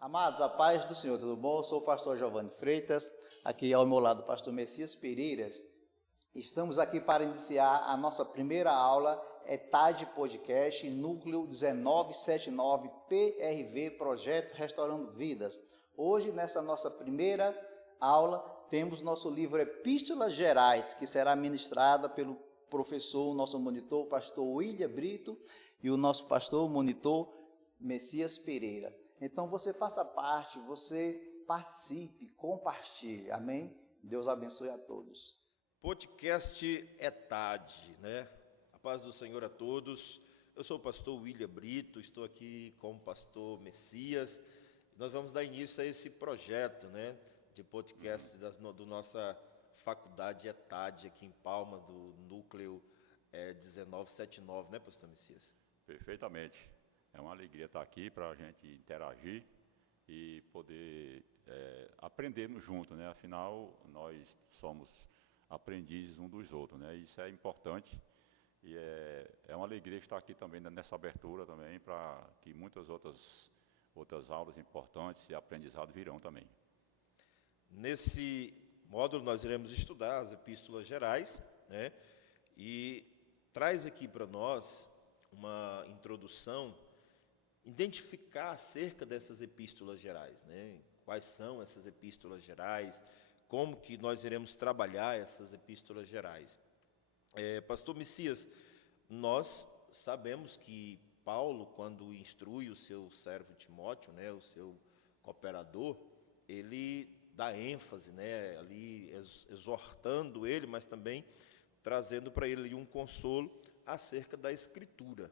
Amados, a paz do Senhor, tudo bom? Eu sou o pastor Giovanni Freitas, aqui ao meu lado o pastor Messias Pereiras. Estamos aqui para iniciar a nossa primeira aula, ETAD Podcast, Núcleo 1979 PRV, Projeto Restaurando Vidas. Hoje, nessa nossa primeira aula, temos nosso livro Epístolas Gerais, que será ministrada pelo professor, nosso monitor, pastor William Brito, e o nosso pastor monitor Messias Pereira. Então você faça parte, você participe, compartilhe, amém? Deus abençoe a todos. Podcast ETAD, né? A paz do Senhor a todos. Eu sou o pastor William Brito, estou aqui com o pastor Messias. Nós vamos dar início a esse projeto, né, de podcast do nossa faculdade ETAD aqui em Palmas, do núcleo 1979, né, pastor Messias? Perfeitamente. É uma alegria estar aqui para a gente interagir e poder aprendermos juntos, né? Afinal, nós somos aprendizes um dos outros, né? Isso é importante e é uma alegria estar aqui também nessa abertura também para que muitas outras aulas importantes e aprendizado virão também. Nesse módulo nós iremos estudar as epístolas gerais, né? E traz aqui para nós uma introdução, identificar acerca dessas epístolas gerais, né? Quais são essas epístolas gerais, como que nós iremos trabalhar essas epístolas gerais. Pastor Messias, nós sabemos que Paulo, quando instrui o seu servo Timóteo, né, o seu cooperador, ele dá ênfase, né, ali exortando ele, mas também trazendo para ele um consolo acerca da Escritura.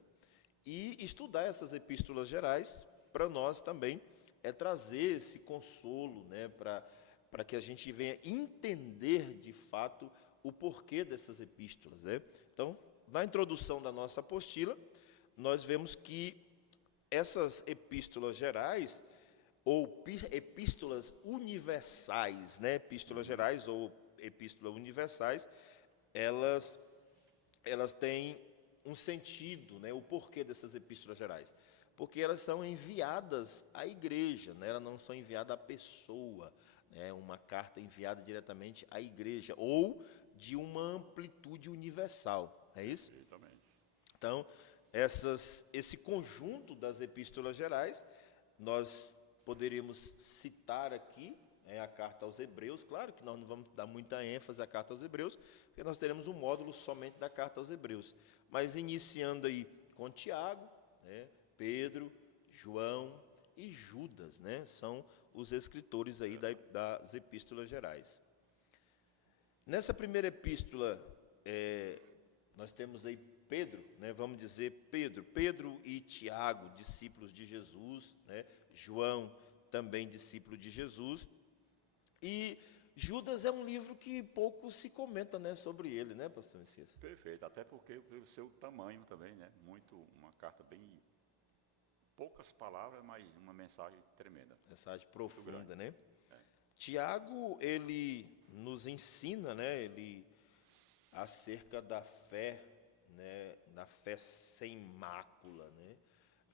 E estudar essas epístolas gerais, para nós também, é trazer esse consolo, né, para que a gente venha entender de fato o porquê dessas epístolas, né? Então, na introdução da nossa apostila, nós vemos que essas epístolas gerais, ou epístolas universais, né, epístolas gerais ou epístolas universais, elas têm um sentido, né, o porquê dessas epístolas gerais. Porque elas são enviadas à igreja, né, elas não são enviadas à pessoa, né, uma carta enviada diretamente à igreja, ou de uma amplitude universal, é isso? Exatamente. Então, esse conjunto das epístolas gerais, nós poderíamos citar aqui, a carta aos Hebreus. Claro que nós não vamos dar muita ênfase à carta aos Hebreus, porque nós teremos um módulo somente da carta aos Hebreus. Mas iniciando aí com Tiago, né, Pedro, João e Judas, né, são os escritores aí das epístolas gerais. Nessa primeira epístola, nós temos aí Pedro, né, vamos dizer Pedro e Tiago, discípulos de Jesus, né, João, também discípulo de Jesus, e Judas é um livro que pouco se comenta, né, sobre ele, né, pastor Messias? Perfeito, até porque pelo seu tamanho também, né? Uma carta bem poucas palavras, mas uma mensagem tremenda. Mensagem profunda, né? Tiago, ele nos ensina, né, acerca da fé, né, da fé sem mácula, né,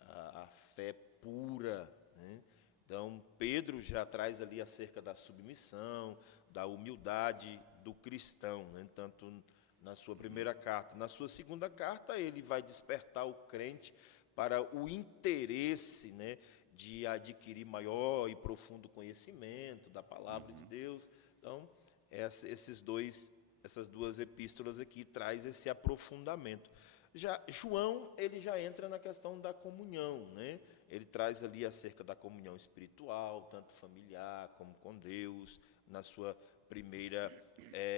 a fé pura, né? Então, Pedro já traz ali acerca da submissão, da humildade do cristão, né? Tanto na sua primeira carta. Na sua segunda carta, ele vai despertar o crente para o interesse, né, de adquirir maior e profundo conhecimento da palavra de Deus. Então, essas duas epístolas aqui traz esse aprofundamento. Já João, ele já entra na questão da comunhão, né? Ele traz ali acerca da comunhão espiritual, tanto familiar como com Deus, na sua primeira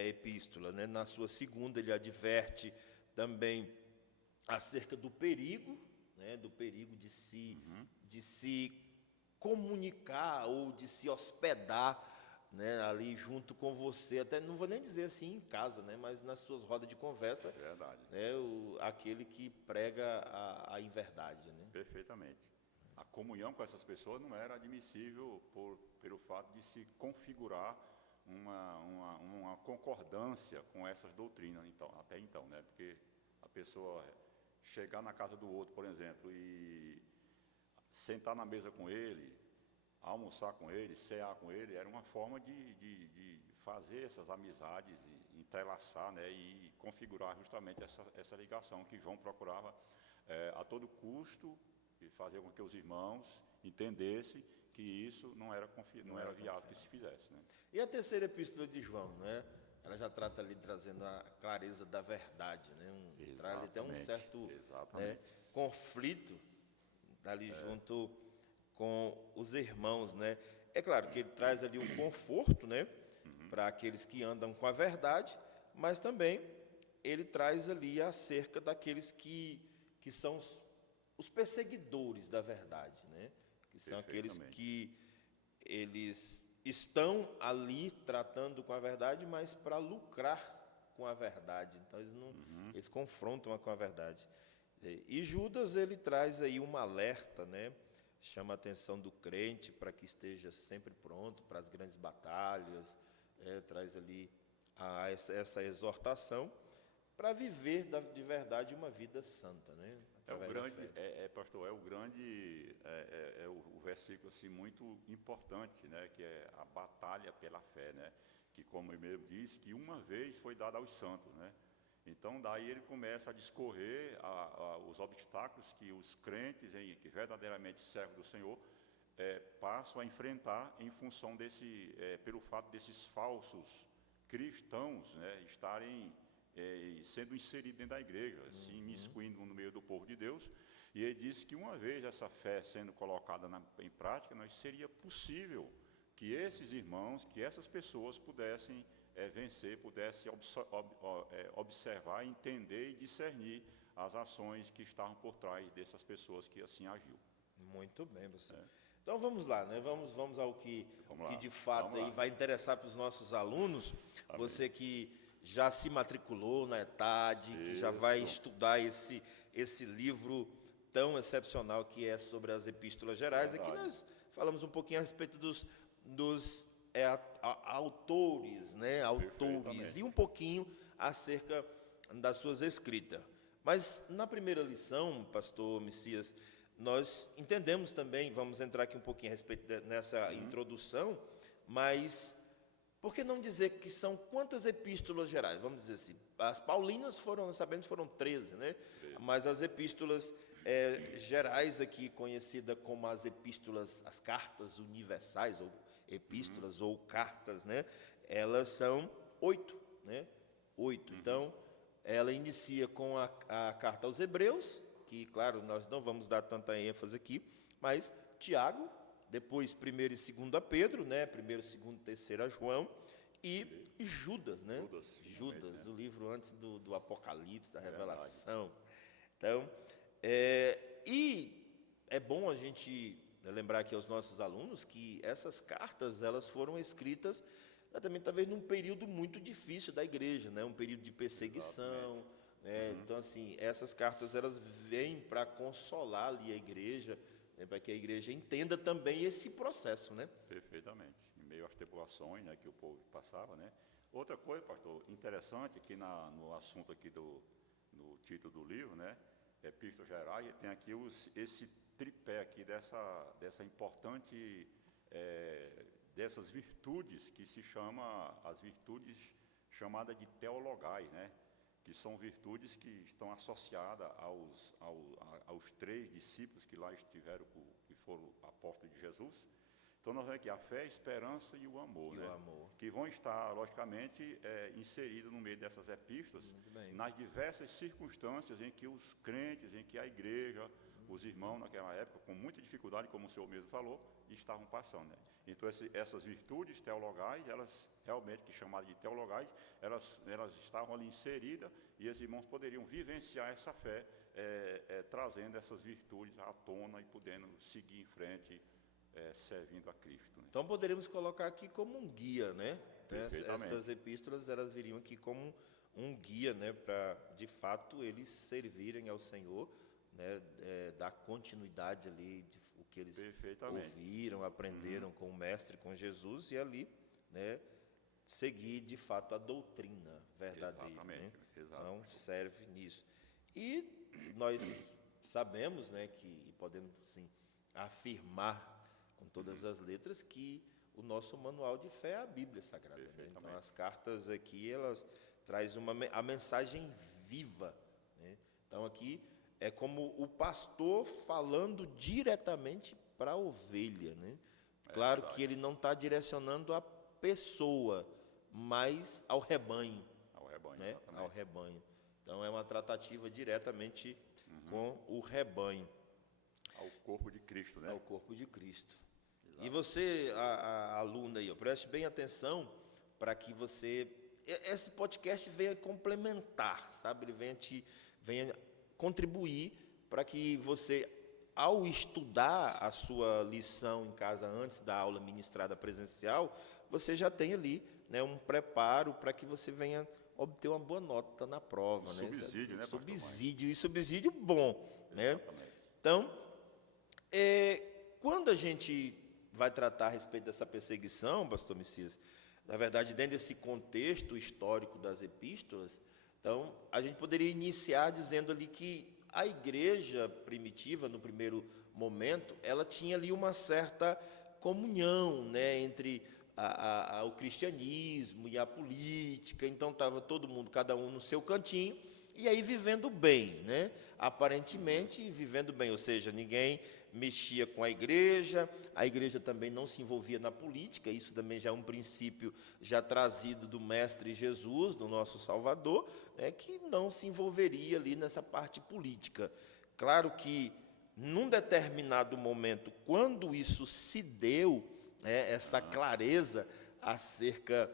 epístola, né? Na sua segunda, ele adverte também acerca do perigo, né? Do perigo de se comunicar ou de se hospedar, né, ali junto com você, até não vou nem dizer assim em casa, né, mas nas suas rodas de conversa, Verdade. né, aquele que prega a inverdade, né? Perfeitamente. A comunhão com essas pessoas não era admissível pelo fato de se configurar uma concordância com essas doutrinas, então, até então, né? Porque a pessoa chegar na casa do outro, por exemplo, e sentar na mesa com ele, almoçar com ele, cear com ele, era uma forma de fazer essas amizades, e entrelaçar, né, e configurar justamente essa ligação que João procurava a todo custo, e fazer com que os irmãos entendessem que isso não era viável que se fizesse. Né? E a terceira epístola de João, né? Ela já trata ali trazendo a clareza da verdade, né? Traz até um certo, né, conflito ali junto com os irmãos, né? É claro que ele traz ali um conforto, né, para aqueles que andam com a verdade, mas também ele traz ali acerca daqueles que são os perseguidores da verdade, né? Que são aqueles que eles estão ali tratando com a verdade, mas para lucrar com a verdade. Então eles confrontam com a verdade. E Judas, ele traz aí um alerta, né? Chama a atenção do crente para que esteja sempre pronto para as grandes batalhas, traz ali essa exortação para viver de verdade uma vida santa, né? Pastor, o versículo assim, muito importante, né? Que é a batalha pela fé, né? Que, como ele mesmo diz, que uma vez foi dada aos santos, né? Então, daí ele começa a discorrer os obstáculos que os crentes, que verdadeiramente servem do Senhor, passam a enfrentar em função pelo fato desses falsos cristãos, né, estarem sendo inseridos dentro da igreja, se imiscuindo no meio do povo de Deus. E ele diz que uma vez essa fé sendo colocada em prática, seria possível que esses irmãos, que essas pessoas pudessem vencer, pudesse observar, entender e discernir as ações que estavam por trás dessas pessoas que assim agiu. Muito bem, você. Então vamos lá, né? Vamos ao que de fato aí vai interessar para os nossos alunos. Amém. Você que já se matriculou na ETAD, que já vai estudar esse livro tão excepcional que é sobre as epístolas gerais. Aqui nós falamos um pouquinho a respeito dos autores, né? Autores, e um pouquinho acerca das suas escritas. Mas na primeira lição, pastor Messias, nós entendemos também, vamos entrar aqui um pouquinho a respeito nessa introdução, mas por que não dizer que são quantas epístolas gerais? Vamos dizer assim, as paulinas sabemos, foram 13, né? 13. Mas as epístolas gerais aqui, conhecidas como as epístolas, as cartas universais, ou epístolas ou cartas, né? Elas são 8, né? 8. Então, ela inicia com a carta aos Hebreus, que, claro, nós não vamos dar tanta ênfase aqui, mas Tiago, depois 1º e 2º Pedro, né? 1º, 2º, 3º João, e Judas, né? Judas, né? O livro antes do Apocalipse, da Revelação. Então, e é bom a gente lembrar aqui aos nossos alunos que essas cartas, elas foram escritas também talvez num período muito difícil da igreja, né? Um período de perseguição, né? Então, assim, essas cartas, elas vêm para consolar ali a igreja, né? Para que a igreja entenda também esse processo, né? Perfeitamente, em meio às tribulações, né, que o povo passava, né? Outra coisa, pastor, interessante, que no assunto aqui no título do livro, né, Epístolas Gerais, tem aqui esse tripé aqui dessa importante, dessas virtudes que se chama, as virtudes chamadas de teologais, né? Que são virtudes que estão associadas aos 3 discípulos que lá estiveram, que foram apóstolos de Jesus. Então nós vemos aqui a fé, a esperança e o amor, né? Que vão estar, logicamente, inseridos no meio dessas epístolas, nas diversas circunstâncias em que os crentes, em que a igreja, os irmãos naquela época, com muita dificuldade, como o senhor mesmo falou, estavam passando, né? Então essas virtudes teologais, elas realmente, que chamadas de teologais, elas estavam ali inseridas, e os irmãos poderiam vivenciar essa fé, trazendo essas virtudes à tona e podendo seguir em frente, servindo a Cristo, né? Então poderíamos colocar aqui como um guia, né? Essas epístolas, elas viriam aqui como um guia, né? Para, de fato, eles servirem ao Senhor, né? Dar continuidade ali o que eles ouviram, aprenderam com o Mestre, com Jesus, e ali, né? Seguir, de fato, a doutrina verdadeira, né? Então, serve nisso. E nós sabemos, né, que podemos, sim, afirmar com todas as letras, que o nosso manual de fé é a Bíblia Sagrada. Né? Então, as cartas aqui, elas trazem a mensagem viva. Né? Então, aqui é como o pastor falando diretamente para a ovelha. Né? Claro que ele não está direcionando a pessoa, mas ao rebanho. Ao rebanho, né? exatamente. Ao rebanho. Então, é uma tratativa diretamente com o rebanho. Ao corpo de Cristo, né? Ao corpo de Cristo. E você, a aluna aí, preste bem atenção para que esse podcast venha complementar, sabe? Ele venha contribuir para que você, ao estudar a sua lição em casa antes da aula ministrada presencial, você já tenha ali, né, um preparo para que você venha obter uma boa nota na prova. Subsídio, né, subsídio, e subsídio bom. Né? Exatamente. Então, quando a gente vai tratar a respeito dessa perseguição, pastor Messias, na verdade, dentro desse contexto histórico das epístolas, então, a gente poderia iniciar dizendo ali que a igreja primitiva, no primeiro momento, ela tinha ali uma certa comunhão, né, entre o cristianismo e a política. Então, estava todo mundo, cada um no seu cantinho, e aí vivendo bem, né? Aparentemente vivendo bem, ou seja, ninguém mexia com a igreja também não se envolvia na política. Isso também já é um princípio já trazido do Mestre Jesus, do nosso Salvador, né, que não se envolveria ali nessa parte política. Claro que, num determinado momento, quando isso se deu, né, essa clareza acerca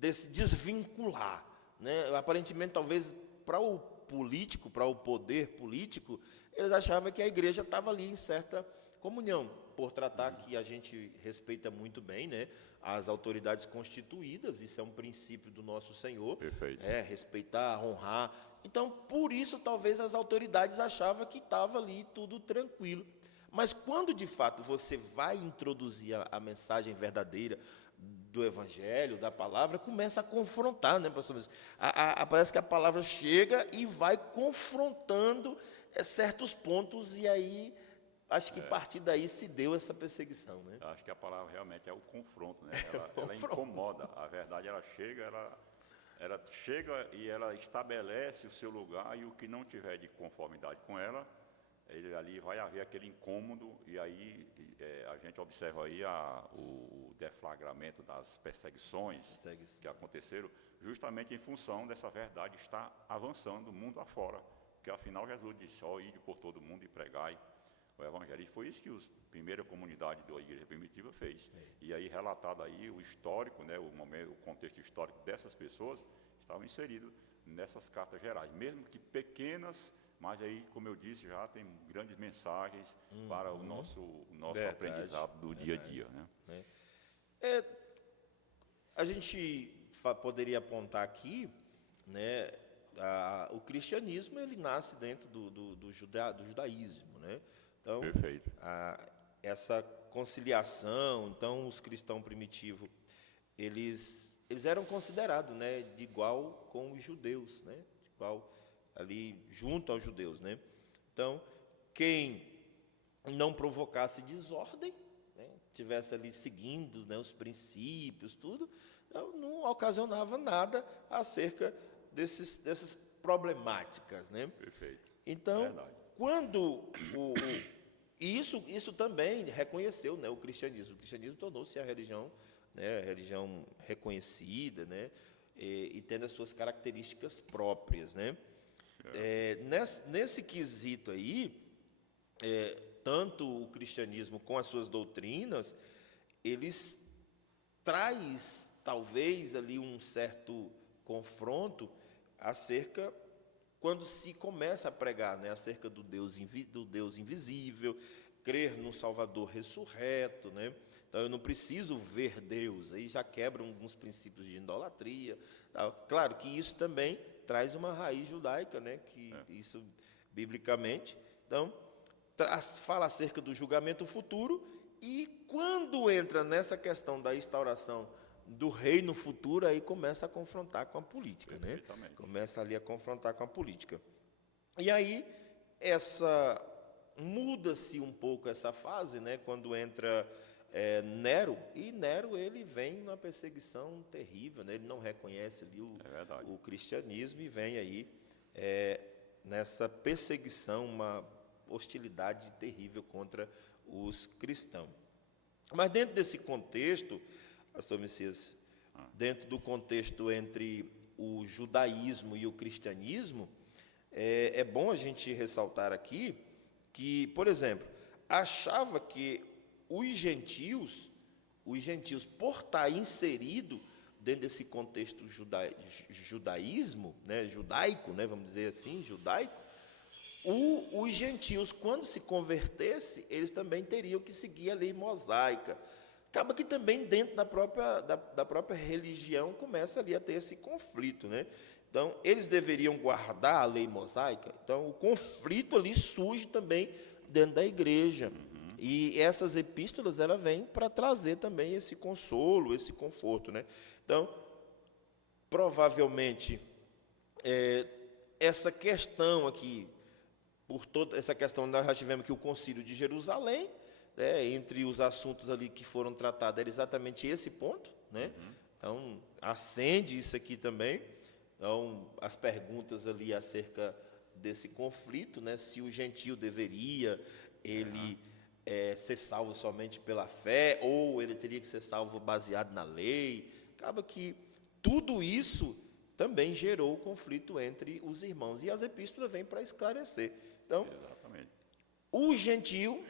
desse desvincular, né, aparentemente, talvez, para o político, para o poder político, eles achavam que a igreja estava ali em certa comunhão, por tratar que a gente respeita muito bem, né, as autoridades constituídas. Isso é um princípio do nosso Senhor. Perfeito. Respeitar, honrar. Então, por isso, talvez as autoridades achavam que estava ali tudo tranquilo. Mas quando, de fato, você vai introduzir a mensagem verdadeira do Evangelho, da palavra, começa a confrontar, né, pastor? Parece que a palavra chega e vai confrontando certos pontos, e aí, acho que a partir daí se deu essa perseguição, né? Acho que a palavra realmente é o confronto, né? Ela incomoda. A verdade, ela chega e ela estabelece o seu lugar, e o que não tiver de conformidade com ela, ali vai haver aquele incômodo, e aí a gente observa aí o deflagramento das perseguições que aconteceram, justamente em função dessa verdade estar avançando mundo afora. Porque afinal Jesus disse: ó, ide por todo mundo e pregai o Evangelho. E foi isso que a primeira comunidade da igreja primitiva fez. E aí, relatado aí o histórico, né, o contexto histórico dessas pessoas, estavam inseridos nessas cartas gerais, mesmo que pequenas, mas aí, como eu disse, já tem grandes mensagens para o nosso aprendizado do dia a dia. Né? A gente poderia apontar aqui, né, o cristianismo, ele nasce dentro do judaísmo, né? Então, Perfeito. Essa conciliação, então, os cristãos primitivos, eles eram considerados, né, de igual com os judeus, né? De igual ali junto aos judeus, né? Então, quem não provocasse desordem, né, tivesse ali seguindo, né, os princípios, tudo, não ocasionava nada acerca dessas problemáticas, né? Perfeito. Então, Verdade. quando isso também reconheceu, né, o cristianismo. O cristianismo tornou-se a religião, né, a religião reconhecida, né, e tendo as suas características próprias, né? Nesse quesito aí, tanto o cristianismo com as suas doutrinas, eles traz talvez ali um certo confronto acerca, quando se começa a pregar, né, acerca do Deus invisível, crer no Salvador ressurreto, né? Então eu não preciso ver Deus, aí já quebra alguns princípios de idolatria, tá? Claro que isso também traz uma raiz judaica, né, que isso biblicamente. Então fala acerca do julgamento futuro, e quando entra nessa questão da instauração do reino futuro, aí começa a confrontar com a política, né? Começa ali a confrontar com a política. E aí, muda-se um pouco essa fase, né, quando entra Nero, e Nero ele vem numa perseguição terrível, né, ele não reconhece ali o cristianismo e vem aí nessa perseguição, uma hostilidade terrível contra os cristãos. Mas dentro desse contexto, pastor Messias, dentro do contexto entre o judaísmo e o cristianismo, é bom a gente ressaltar aqui que, por exemplo, achava que os gentios, por estar inserido dentro desse contexto judaísmo, né, judaico, né, vamos dizer assim, judaico, os gentios, quando se convertesse, eles também teriam que seguir a lei mosaica. Acaba que também dentro da própria religião começa ali a ter esse conflito, né? Então, eles deveriam guardar a lei mosaica. Então, o conflito ali surge também dentro da igreja. E essas epístolas, ela vêm para trazer também esse consolo, esse conforto, né? Então, provavelmente, essa questão aqui, por toda essa questão, nós já tivemos aqui o Concílio de Jerusalém, né, entre os assuntos ali que foram tratados, era exatamente esse ponto, né? Então, acende isso aqui também. Então, as perguntas ali acerca desse conflito, né, se o gentio deveria ser salvo somente pela fé, ou ele teria que ser salvo baseado na lei. Acaba que tudo isso também gerou o conflito entre os irmãos, e as epístolas vêm para esclarecer. Então, o gentio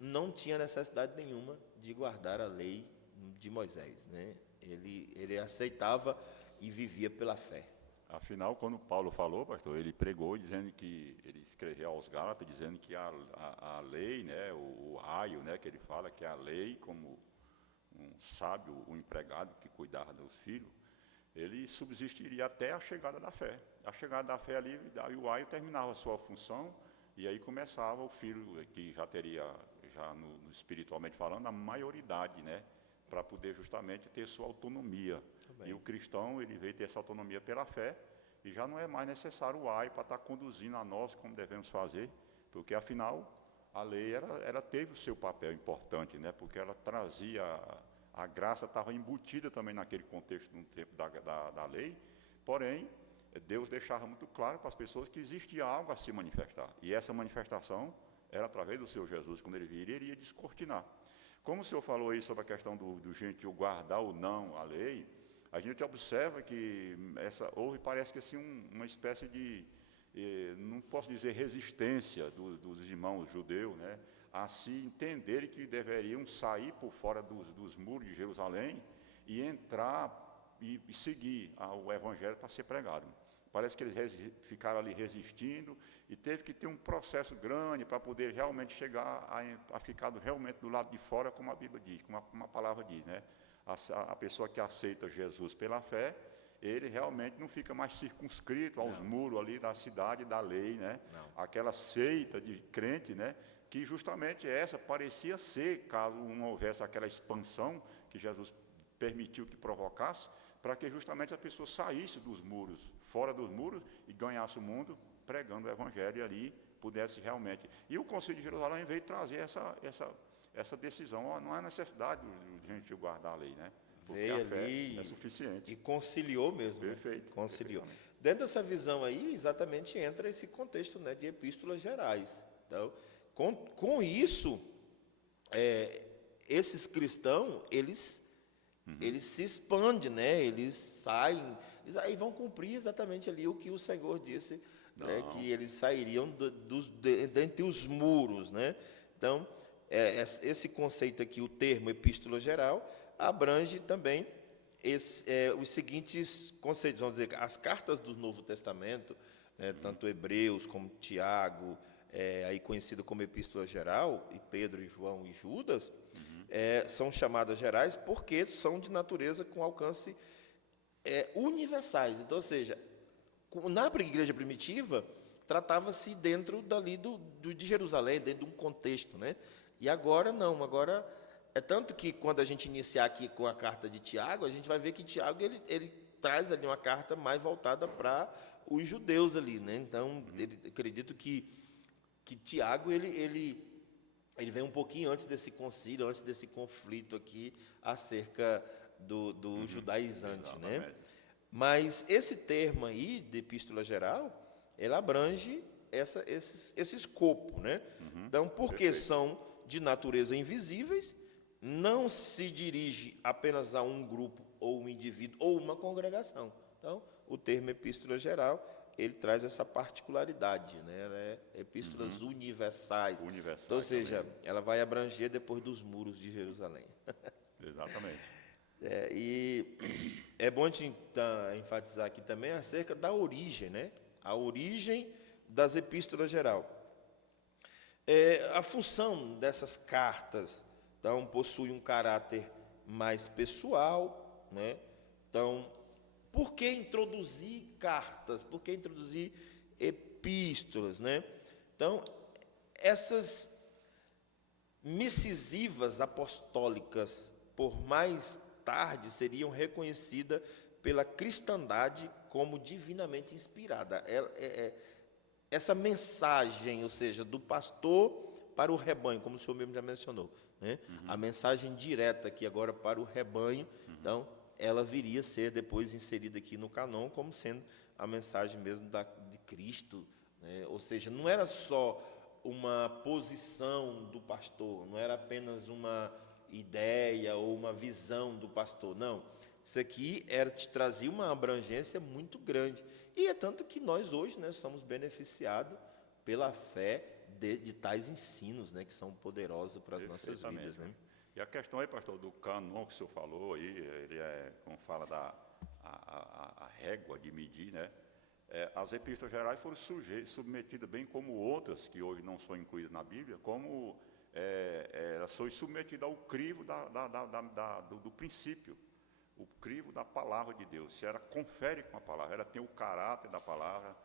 não tinha necessidade nenhuma de guardar a lei de Moisés, né? Ele aceitava e vivia pela fé. Afinal, quando Paulo falou, pastor, ele pregou dizendo que, ele escreveu aos Gálatas, dizendo que a lei, né, o raio, né, que ele fala que a lei, como um sábio, um empregado que cuidava dos filhos, ele subsistiria até a chegada da fé. A chegada da fé ali, o raio terminava a sua função, e aí começava o filho, que já teria, no espiritualmente falando, a maioridade, né, para poder justamente ter sua autonomia. E o cristão, ele veio ter essa autonomia pela fé, e já não é mais necessário o aio para estar conduzindo a nós como devemos fazer, porque afinal a lei ela teve o seu papel importante, né, porque ela trazia, a graça estava embutida também naquele contexto no tempo da lei, porém Deus deixava muito claro para as pessoas que existia algo a se manifestar, e essa manifestação era através do Senhor Jesus. Quando ele viria, ele iria descortinar. Como o senhor falou aí sobre a questão do gentio guardar ou não a lei, a gente observa que houve, parece que assim, uma espécie de, não posso dizer resistência dos irmãos judeus, né, a se entenderem que deveriam sair por fora dos muros de Jerusalém e entrar e seguir o evangelho para ser pregado. Parece que eles ficaram ali resistindo, e teve que ter um processo grande para poder realmente chegar a ficar realmente do lado de fora, como a Bíblia diz, como a palavra diz, né? A pessoa que aceita Jesus pela fé, ele realmente não fica mais circunscrito aos muros ali da cidade, da lei, né? Aquela seita de crente, né, que justamente essa parecia ser, caso não houvesse aquela expansão que Jesus permitiu que provocasse, para que justamente a pessoa saísse dos muros, fora dos muros, e ganhasse o mundo pregando o evangelho, e ali pudesse realmente. E o Concílio de Jerusalém veio trazer essa decisão. Não há necessidade de a gente guardar a lei, né? Porque Veio a fé ali é suficiente. e conciliou mesmo. Perfeito. Né? Conciliou. Dentro dessa visão aí, exatamente entra esse contexto, né, de epístolas gerais. Então, com isso, esses cristãos, eles se expandem, né? Eles saem, aí vão cumprir exatamente ali o que o Senhor disse, né, que eles sairiam dentre os muros, né? Então, esse conceito aqui, o termo epístola geral, abrange também os seguintes conceitos, vamos dizer, as cartas do Novo Testamento, né, tanto Hebreus como Tiago, aí conhecido como epístola geral, e Pedro, e João e Judas, são chamadas gerais porque são de natureza com alcance universais. Então, ou seja, na igreja primitiva, tratava-se dentro dali de Jerusalém, dentro de um contexto, né? E agora não, agora é tanto que quando a gente iniciar aqui com a carta de Tiago, a gente vai ver que Tiago ele traz ali uma carta mais voltada para os judeus ali, né? Então, acredito que que Tiago, ele vem um pouquinho antes desse concílio, antes desse conflito aqui, acerca do judaizante, né? Exatamente. Mas esse termo aí, de epístola geral, ele abrange esse escopo, né? Então, porque Perfeito. são de natureza invisíveis, não se dirige apenas a um grupo, ou um indivíduo, ou uma congregação. Então, o termo epístola geral, ele traz essa particularidade, né? Ela é epístolas universais. Universais Então, ou seja, também. ela vai abranger depois dos muros de Jerusalém. Exatamente. E é bom a gente enfatizar aqui também acerca da origem, né? A origem das epístolas geral. A função dessas cartas, então, possui um caráter mais pessoal, né? Então, por que introduzir cartas? Por que introduzir epístolas, né? Então, essas missivas apostólicas, por mais tarde, seriam reconhecidas pela cristandade como divinamente inspirada. Essa mensagem, ou seja, do pastor para o rebanho, como o senhor mesmo já mencionou, né? A mensagem direta aqui agora para o rebanho, então, ela viria a ser depois inserida aqui no cânon como sendo a mensagem mesmo de Cristo, né? Ou seja, não era só uma posição do pastor, não era apenas uma ideia ou uma visão do pastor, não. Isso aqui te trazia uma abrangência muito grande. E é tanto que nós hoje, né, somos beneficiados pela fé de tais ensinos, né, que são poderosos para as nossas vidas, né? E a questão aí, pastor, do cânon que o senhor falou aí, ele como fala a régua de medir, né? As epístolas gerais foram submetidas, bem como outras, que hoje não são incluídas na Bíblia, como elas foram submetidas ao crivo do princípio, o crivo da palavra de Deus. Se ela confere com a palavra, ela tem o caráter da palavra,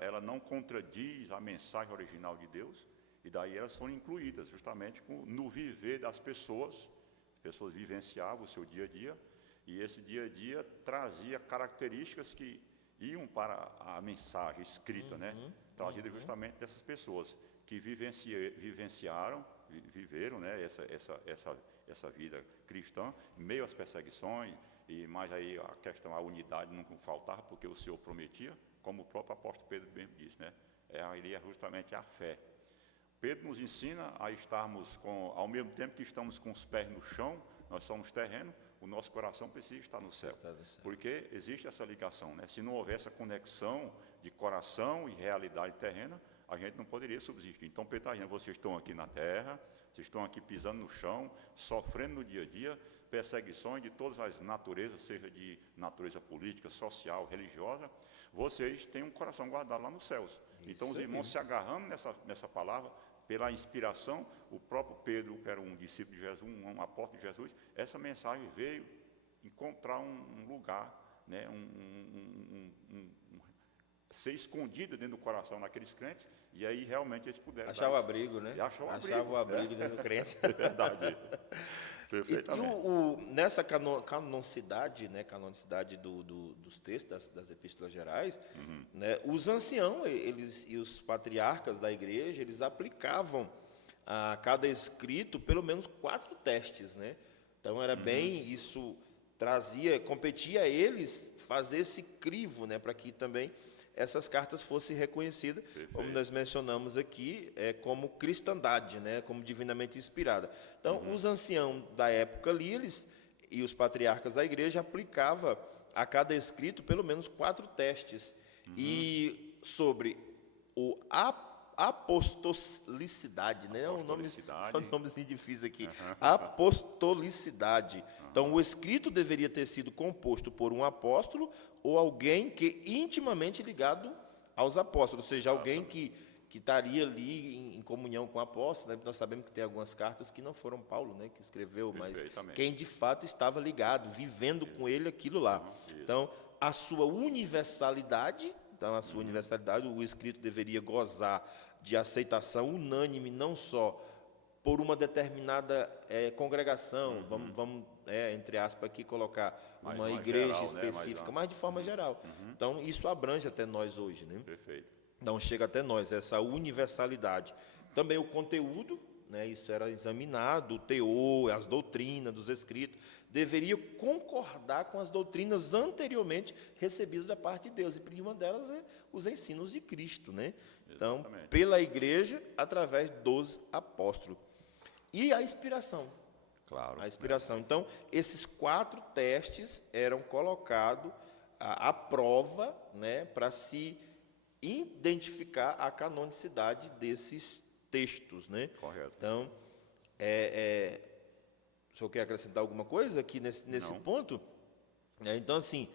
ela não contradiz a mensagem original de Deus, e daí elas foram incluídas justamente no viver das pessoas. As pessoas vivenciavam o seu dia a dia, e esse dia a dia trazia características que iam para a mensagem escrita, né? Trazida justamente dessas pessoas que vivenciaram, viveram, né, essa vida cristã, em meio às perseguições, e mais aí a questão, a unidade nunca faltava, porque o Senhor prometia, como o próprio apóstolo Pedro mesmo disse, né? Ele é justamente a fé. Pedro nos ensina a estarmos ao mesmo tempo que estamos com os pés no chão, nós somos terreno, o nosso coração precisa estar no céu, porque existe essa ligação, né? Se não houver essa conexão de coração e realidade terrena, a gente não poderia subsistir. Então, Pedro está dizendo, vocês estão aqui na terra, vocês estão aqui pisando no chão, sofrendo no dia a dia, perseguições de todas as naturezas, seja de natureza política, social, religiosa, vocês têm um coração guardado lá nos céus. Então, os irmãos se agarrando nessa palavra, pela inspiração, o próprio Pedro, que era um discípulo de Jesus, um apóstolo de Jesus, essa mensagem veio encontrar um lugar, né, ser escondida dentro do coração daqueles crentes, e aí realmente eles puderam achar o abrigo, né? Achava o abrigo dentro do crente. É verdade. Perfeitamente. Nessa canonicidade, né, dos textos das epístolas gerais, né, os anciãos e os patriarcas da igreja, eles aplicavam a cada escrito pelo menos 4 testes, né? Então era bem, isso competia a eles fazer esse crivo, né, para que também essas cartas fossem reconhecidas, como nós mencionamos aqui, como cristandade, né, como divinamente inspirada. Então, os anciãos da época ali, e os patriarcas da igreja aplicavam a cada escrito pelo menos 4 testes. E sobre a apostolicidade, né? É um nomezinho difícil aqui. Apostolicidade. Então, o escrito deveria ter sido composto por um apóstolo ou alguém que intimamente ligado aos apóstolos, ou seja, alguém que estaria ali em comunhão com o apóstolo, né? Nós sabemos que tem algumas cartas que não foram Paulo, né, que escreveu, mas quem de fato estava ligado, vivendo com ele aquilo lá. Então, a sua universalidade, o escrito deveria gozar de aceitação unânime, não só por uma determinada congregação, vamos entre aspas aqui colocar uma igreja geral, específica, né? Mas de forma geral. Então isso abrange até nós hoje, né? Perfeito. Não chega até nós, essa universalidade. Também o conteúdo, né, isso era examinado, o teor, as doutrinas dos escritos, deveria concordar com as doutrinas anteriormente recebidas da parte de Deus. E uma delas é os ensinos de Cristo, né? Então, Exatamente. pela igreja, através dos apóstolos. E a inspiração. Claro. A inspiração. Então, esses 4 testes eram colocados à prova, né, para se identificar a canonicidade desses textos, né? Correto. Então, o senhor quer acrescentar alguma coisa aqui nesse Não. ponto? Então, assim,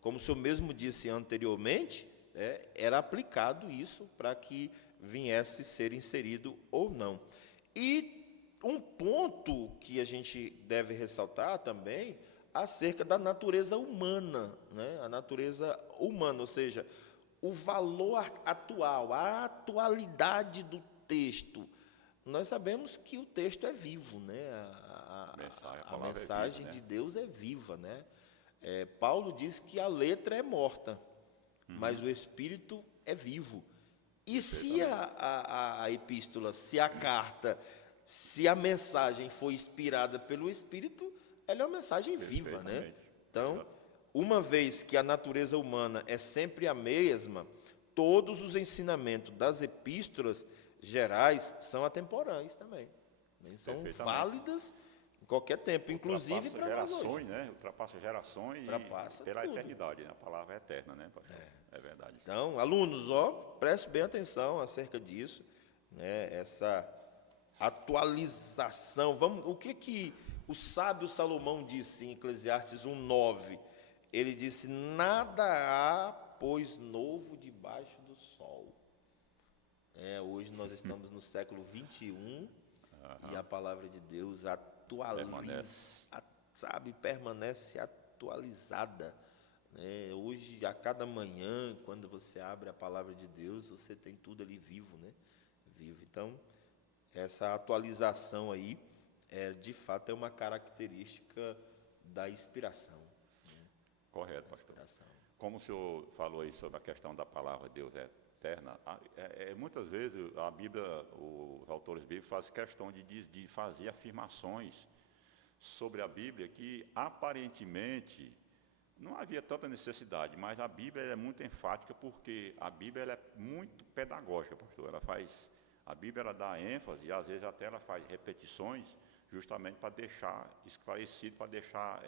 como o senhor mesmo disse anteriormente, era aplicado isso para que viesse ser inserido ou não. E um ponto que a gente deve ressaltar também acerca da natureza humana, né? A natureza humana, ou seja, o valor atual, a atualidade do texto. Nós sabemos que o texto é vivo, né? A mensagem é viva, né? de Deus é viva, né? Paulo diz que a letra é morta, mas o espírito é vivo. E se a epístola, se a carta, se a mensagem foi inspirada pelo Espírito, ela é uma mensagem viva, né? Então, uma vez que a natureza humana é sempre a mesma, todos os ensinamentos das epístolas gerais são atemporais também, né? São válidas em qualquer tempo, inclusive para nós hoje. Gerações, né? Ultrapassa gerações Ultrapassa e pela tudo. eternidade, né? A palavra é eterna, né, pastor? É verdade. Então, alunos, preste bem atenção acerca disso, né? Essa atualização. O que o sábio Salomão disse em Eclesiastes 1:9? Ele disse: nada há, pois, novo debaixo do sol. Hoje nós estamos no século 21 e a palavra de Deus permanece atualizada. Hoje, a cada manhã, quando você abre a palavra de Deus, você tem tudo ali vivo, né? Vivo. Então, essa atualização aí, de fato, é uma característica da inspiração. Né? Correto, pastor. Como o senhor falou aí sobre a questão da palavra de Deus eterna, muitas vezes a Bíblia, os autores bíblicos fazem questão de fazer afirmações sobre a Bíblia que aparentemente não havia tanta necessidade, mas a Bíblia é muito enfática porque a Bíblia ela é muito pedagógica, pastor. A Bíblia ela dá ênfase e às vezes até ela faz repetições justamente para deixar esclarecido, para deixar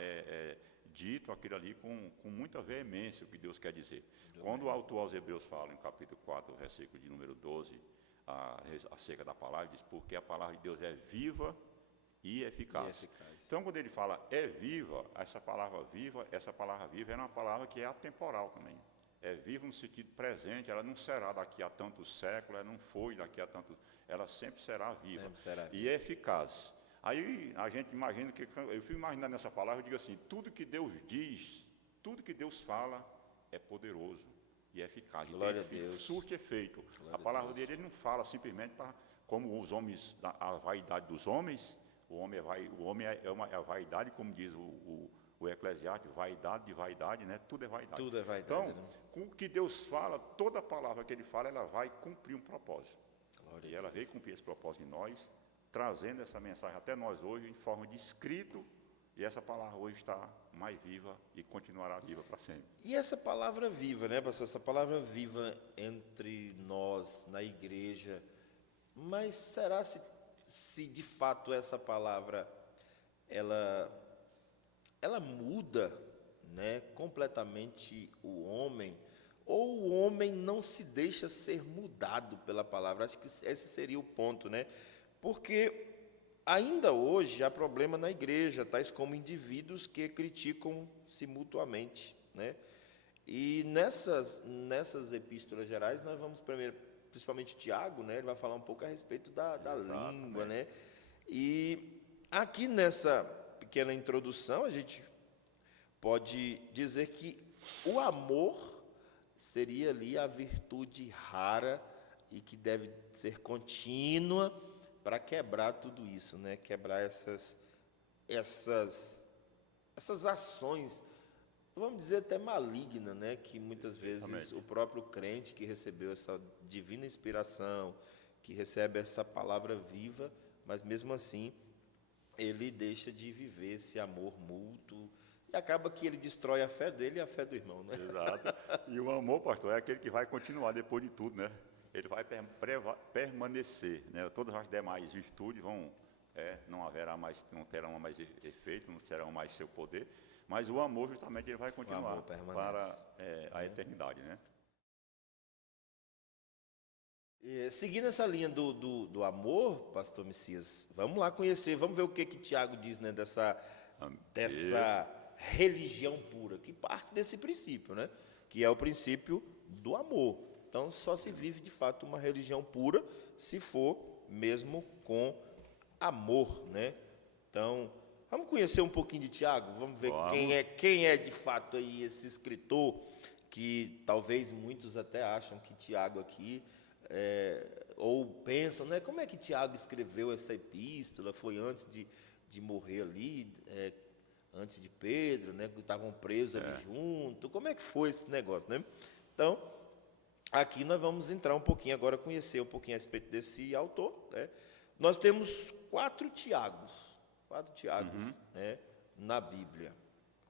dito aquilo ali com muita veemência o que Deus quer dizer. Quando o autor aos Hebreus fala, em capítulo 4, versículo de número 12, acerca da palavra, diz, porque a palavra de Deus é viva e eficaz. Então, quando ele fala é viva, essa palavra viva é uma palavra que é atemporal também. É viva no sentido presente, ela não será daqui a tantos séculos, ela não foi daqui a tantos, ela sempre será viva. E é eficaz. Aí a gente imagina eu fico imaginando nessa palavra, eu digo assim, tudo que Deus diz, tudo que Deus fala é poderoso e é eficaz. Glória a Deus. Surte efeito. A palavra dele, ele não fala simplesmente como os homens, a vaidade dos homens, o homem é a vaidade, como diz o Eclesiastes, vaidade de vaidade, né? Tudo é vaidade. Tudo é vaidade. Então, né? com o que Deus fala, toda palavra que Ele fala, ela vai cumprir um propósito. E ela veio cumprir esse propósito em nós, trazendo essa mensagem até nós hoje em forma de escrito, e essa palavra hoje está mais viva e continuará viva para sempre. E essa palavra viva, né, pastor? Essa palavra viva entre nós, na igreja, mas será se de fato essa palavra ela muda, né, completamente o homem, ou o homem não se deixa ser mudado pela palavra? Acho que esse seria o ponto, né? Porque ainda hoje há problema na igreja, tais como indivíduos que criticam-se mutuamente, né? E nessas epístolas gerais, nós vamos primeiro, principalmente Tiago, né? Ele vai falar um pouco a respeito da língua, né? E aqui nessa pequena introdução, a gente pode dizer que o amor seria ali a virtude rara e que deve ser contínua para quebrar tudo isso, né? Quebrar essas ações vamos dizer até maligna, né? Que muitas vezes Exatamente. o próprio crente que recebeu essa divina inspiração, que recebe essa palavra viva, mas mesmo assim ele deixa de viver esse amor mútuo e acaba que ele destrói a fé dele e a fé do irmão, né? Exato. E o amor, pastor, é aquele que vai continuar depois de tudo, né? Ele vai permanecer, né? Todas as demais virtudes vão, não haverá mais, não terão mais efeito, não terão mais seu poder, mas o amor justamente ele vai continuar amor permanece. para a eternidade, né? Seguindo essa linha do amor, pastor Messias, vamos lá conhecer, vamos ver o que Tiago diz, né, dessa religião pura, que parte desse princípio, né, que é o princípio do amor. Então, só se vive de fato uma religião pura se for mesmo com amor, né? Então, vamos conhecer um pouquinho de Tiago, vamos ver quem é de fato aí esse escritor, que talvez muitos até acham que Tiago aqui, ou pensam, né, como é que Tiago escreveu essa epístola, foi antes de morrer ali, antes de Pedro, né, que estavam presos ali junto, como é que foi esse negócio, né? Então, aqui nós vamos entrar um pouquinho agora, conhecer um pouquinho a respeito desse autor, né? Nós temos 4 Tiagos, né, na Bíblia,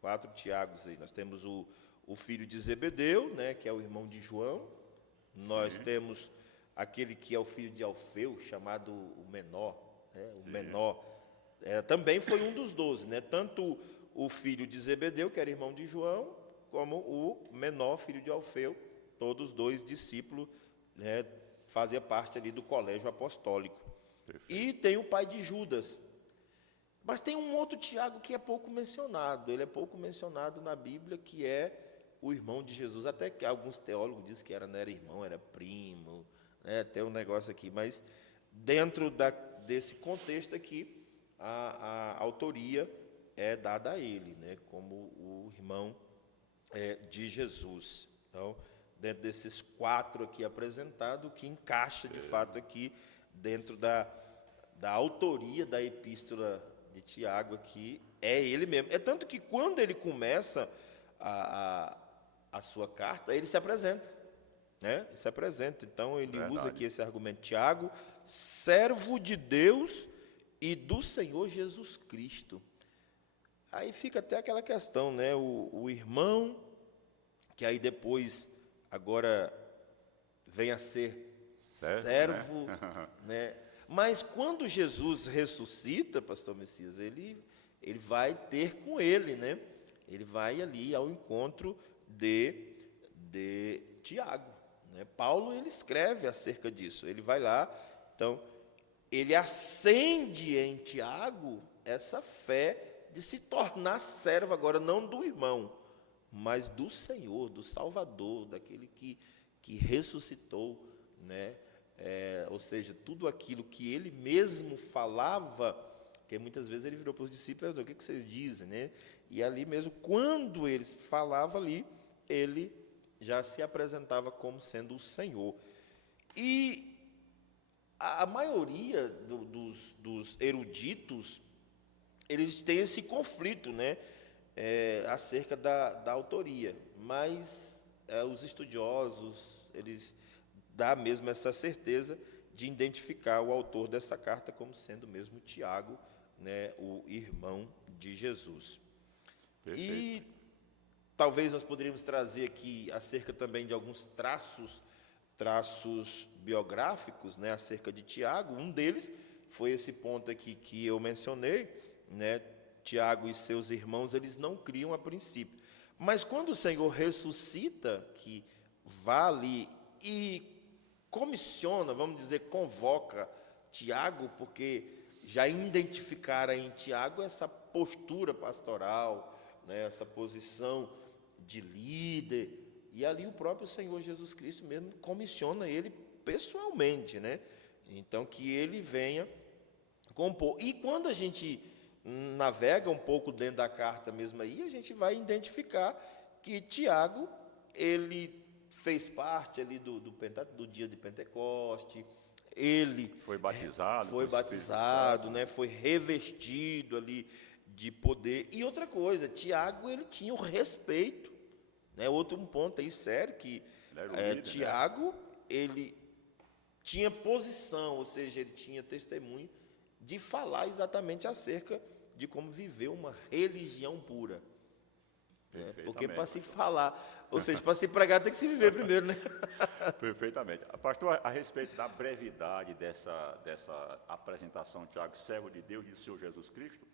4 Tiagos aí. Nós temos o filho de Zebedeu, né, que é o irmão de João. Nós temos aquele que é o filho de Alfeu, chamado o menor, né, o menor. Também foi um dos 12, né? Tanto o filho de Zebedeu, que era irmão de João, como o menor, filho de Alfeu, todos 2 discípulos, né, fazia parte ali do colégio apostólico. Perfeito. E tem o pai de Judas. Mas tem um outro Tiago que é pouco mencionado. Ele é pouco mencionado na Bíblia, que é o irmão de Jesus. Até que alguns teólogos dizem que não era irmão, era primo, né? Tem um negócio aqui. Mas dentro desse contexto aqui, a autoria é dada a ele, né, como o irmão de Jesus. Então, dentro desses 4 aqui apresentados, que encaixa de fato aqui dentro da autoria da epístola de Tiago aqui, é ele mesmo. É tanto que quando ele começa a sua carta, ele se apresenta, né? Ele se apresenta. Então, ele usa aqui esse argumento: Tiago, servo de Deus e do Senhor Jesus Cristo. Aí fica até aquela questão, né? O irmão, que aí depois, agora, vem a ser servo, né? Mas quando Jesus ressuscita, pastor Messias, ele vai ter com ele, né? Ele vai ali ao encontro de Tiago, né? Paulo, ele escreve acerca disso. Ele vai lá, então, ele acende em Tiago essa fé de se tornar servo agora, não do irmão, mas do Senhor, do Salvador, daquele que ressuscitou, né? Ou seja, tudo aquilo que ele mesmo falava, que muitas vezes ele virou para os discípulos: o que vocês dizem, né? E ali mesmo, quando ele falava ali, ele já se apresentava como sendo o Senhor. E a maioria dos eruditos, eles têm esse conflito, né, acerca da autoria, mas os estudiosos, eles dão mesmo essa certeza de identificar o autor dessa carta como sendo mesmo Tiago, né, o irmão de Jesus. Perfeito. E talvez nós poderíamos trazer aqui acerca também de alguns traços biográficos, né, acerca de Tiago. Um deles foi esse ponto aqui que eu mencionei, né? Tiago e seus irmãos, eles não criam a princípio. Mas quando o Senhor ressuscita, que vai ali e comissiona, vamos dizer, convoca Tiago, porque já identificaram em Tiago essa postura pastoral, né, essa posição de líder, e ali o próprio Senhor Jesus Cristo mesmo comissiona ele pessoalmente, né? Então, que ele venha compor. E quando a gente navega um pouco dentro da carta mesmo aí, a gente vai identificar que Tiago, ele fez parte ali do dia de Pentecoste, ele foi batizado, né? Foi revestido ali de poder. E outra coisa, Tiago, ele tinha o respeito, né? Outro ponto aí sério, que Ele era o líder, Tiago, ele tinha posição, ou seja, ele tinha testemunho de falar exatamente acerca de como viver uma religião pura. Né? Porque para se falar, ou seja, para se pregar tem que se viver primeiro, né? Perfeitamente. Pastor, a respeito da brevidade dessa apresentação de Tiago, servo de Deus e do Senhor Jesus Cristo,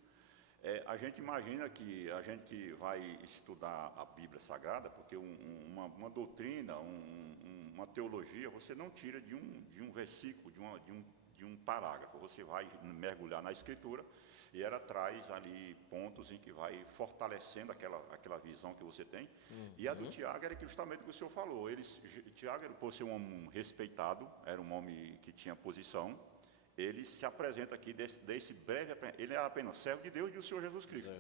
a gente imagina que a gente que vai estudar a Bíblia Sagrada, porque uma doutrina, uma teologia, você não tira de um versículo, de um parágrafo. Você vai mergulhar na Escritura e ela traz ali pontos em que vai fortalecendo aquela visão que você tem. E a do Tiago era justamente o que o senhor falou. Tiago, por ser um homem respeitado, era um homem que tinha posição. Ele se apresenta aqui desse breve, ele é apenas servo de Deus e do Senhor Jesus Cristo.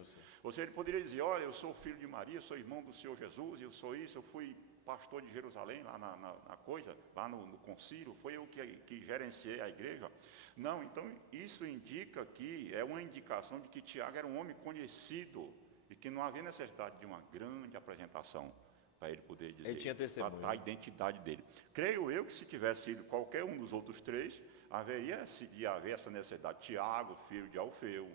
Ou seja, ele poderia dizer, olha, eu sou filho de Maria, sou irmão do Senhor Jesus, eu sou isso, eu fui pastor de Jerusalém, lá lá no concílio, foi eu que gerenciei a igreja. Não, então isso indica que, é uma indicação de que Tiago era um homem conhecido e que não havia necessidade de uma grande apresentação para ele poder dizer, Ele tinha testemunho. a identidade dele. Creio eu que se tivesse sido qualquer um dos outros três, haveria de haver essa necessidade. Tiago, filho de Alfeu,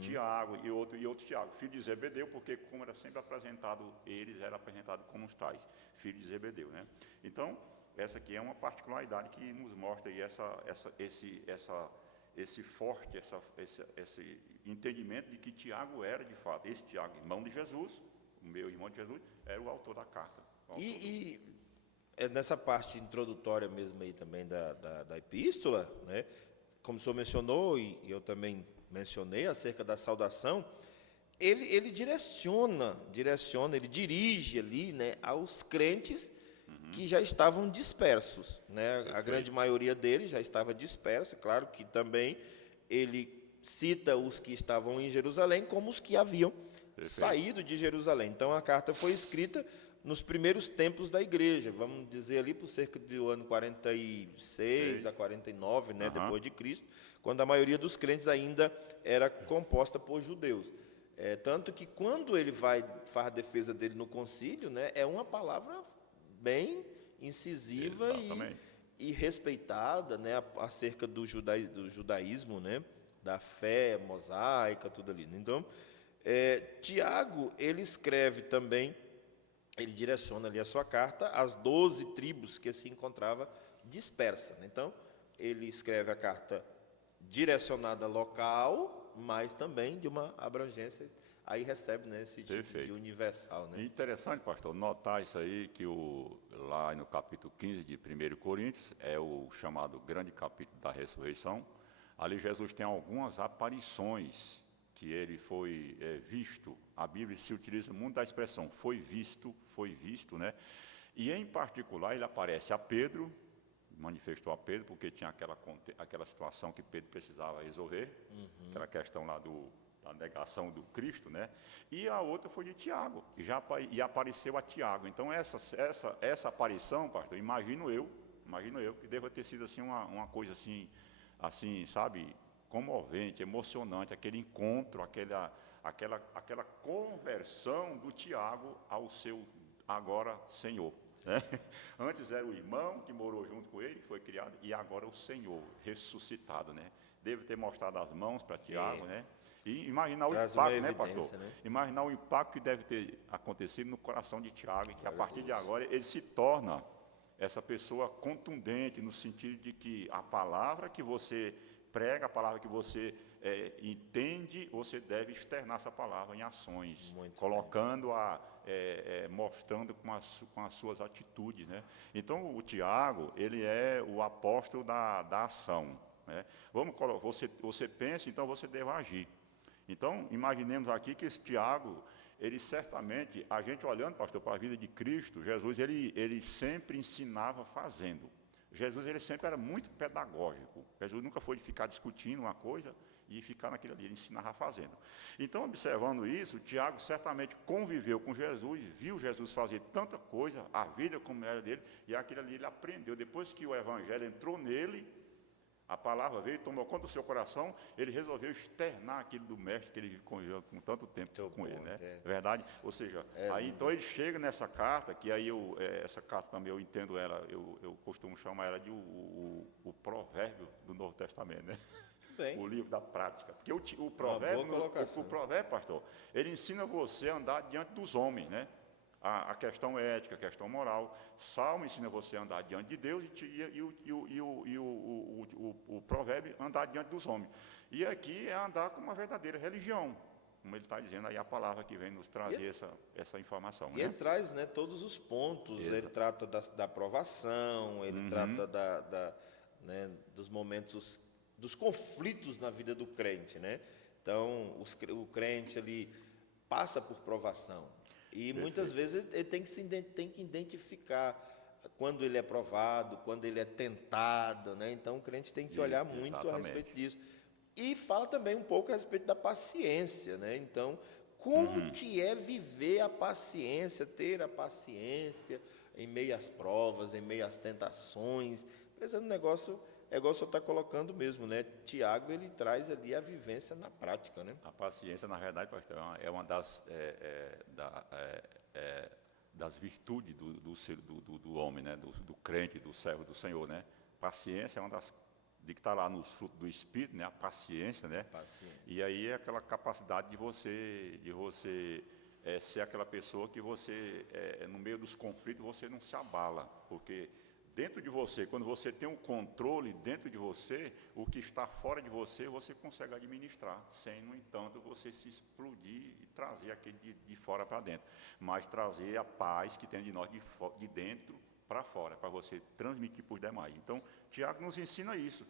Tiago e outro Tiago, filho de Zebedeu, porque como era sempre apresentado, eles eram apresentados como os tais, filho de Zebedeu, né? Então, essa aqui é uma particularidade que nos mostra aí esse entendimento de que Tiago era, de fato, esse Tiago, irmão de Jesus, o meu irmão de Jesus, era o autor da carta. Nessa parte introdutória mesmo aí também da epístola, né? Como o senhor mencionou, e eu também mencionei acerca da saudação, ele direciona, ele dirige ali, né, aos crentes que já estavam dispersos, né? A grande maioria deles já estava dispersa, claro que também ele cita os que estavam em Jerusalém como os que haviam saído de Jerusalém. Então a carta foi escrita nos primeiros tempos da igreja, vamos dizer ali por cerca do ano 46 a 49, né, depois de Cristo, quando a maioria dos crentes ainda era composta por judeus. Tanto que quando ele faz a defesa dele no concílio, né, é uma palavra bem incisiva e respeitada, né, acerca do judaísmo, né, da fé mosaica, tudo ali. Então, Tiago, ele escreve também, ele direciona ali a sua carta às 12 tribos que se encontrava dispersa. Então, ele escreve a carta direcionada local, mas também de uma abrangência, aí recebe, né, esse tipo de universal. Né? Interessante, pastor, notar isso aí, que lá no capítulo 15 de 1 Coríntios, é o chamado grande capítulo da ressurreição. Ali Jesus tem algumas aparições que ele foi visto. A Bíblia se utiliza muito da expressão foi visto, né? E em particular ele aparece a Pedro, manifestou a Pedro, porque tinha aquela situação que Pedro precisava resolver, aquela questão lá da negação do Cristo, né? E a outra foi de Tiago, e apareceu a Tiago. Então essa aparição, pastor, imagino eu que deva ter sido assim uma coisa assim, sabe, comovente, emocionante, aquele encontro, aquela conversão do Tiago ao seu agora Senhor. Né? Antes era o irmão que morou junto com ele, foi criado, e agora o Senhor ressuscitado, né? Deve ter mostrado as mãos para Tiago, né? E imaginar o impacto, né, pastor? Né? Imaginar o impacto que deve ter acontecido no coração de Tiago, que a partir de agora ele se torna essa pessoa contundente, no sentido de que a palavra que você prega, a palavra que você entende, você deve externar essa palavra em ações, colocando-a, mostrando com as suas atitudes, né? Então, o Tiago, ele é o apóstolo da ação, né? Você pensa, então você deve agir. Então, imaginemos aqui que esse Tiago, ele certamente, a gente olhando, pastor, para a vida de Cristo, Jesus, ele sempre ensinava fazendo. Jesus, ele sempre era muito pedagógico. Jesus nunca foi de ficar discutindo uma coisa e ficar naquilo ali, ele ensinava fazendo. Então, observando isso, Tiago certamente conviveu com Jesus, viu Jesus fazer tanta coisa, a vida como era dele, e aquilo ali ele aprendeu. Depois que o evangelho entrou nele, A palavra veio, tomou conta do seu coração, ele resolveu externar aquilo do mestre que ele conviveu com tanto tempo com ele, né? Verdade? Ou seja, aí então ele chega nessa carta, que aí essa carta também eu entendo ela, eu costumo chamar ela de o provérbio do Novo Testamento, né? Bem. O livro da prática. Porque o provérbio, pastor, ele ensina você a andar diante dos homens, né? A questão ética, a questão moral. Salmo ensina você a andar diante de Deus o provérbio andar diante dos homens. E aqui é andar com uma verdadeira religião, como ele está dizendo aí a palavra que vem nos trazer essa informação. E ele traz, né, todos os pontos. Exato. Ele trata da aprovação, ele trata né, dos momentos, dos conflitos na vida do crente, né? Então, o crente ali passa por provação. E muitas vezes ele tem que identificar quando ele é provado, quando ele é tentado, né? Então o crente tem que olhar muito a respeito disso. E fala também um pouco a respeito da paciência, né? Então, como que é viver a paciência, ter a paciência em meio às provas, em meio às tentações. Pensando no negócio, é igual o senhor está colocando mesmo, né? Tiago, ele traz ali a vivência na prática, né? A paciência, na verdade, pastor, é uma das virtudes do homem, né? Do crente, do servo do Senhor, né? Paciência é uma das de que está lá no fruto do Espírito, né? A paciência, né? Paciência. E aí é aquela capacidade de você ser aquela pessoa que você, no meio dos conflitos, você não se abala, porque dentro de você, quando você tem um controle dentro de você, o que está fora de você, você consegue administrar, sem, no entanto, você se explodir e trazer aquele de fora para dentro, mas trazer a paz que tem de nós de dentro para fora, para você transmitir para os demais. Então, Tiago nos ensina isso,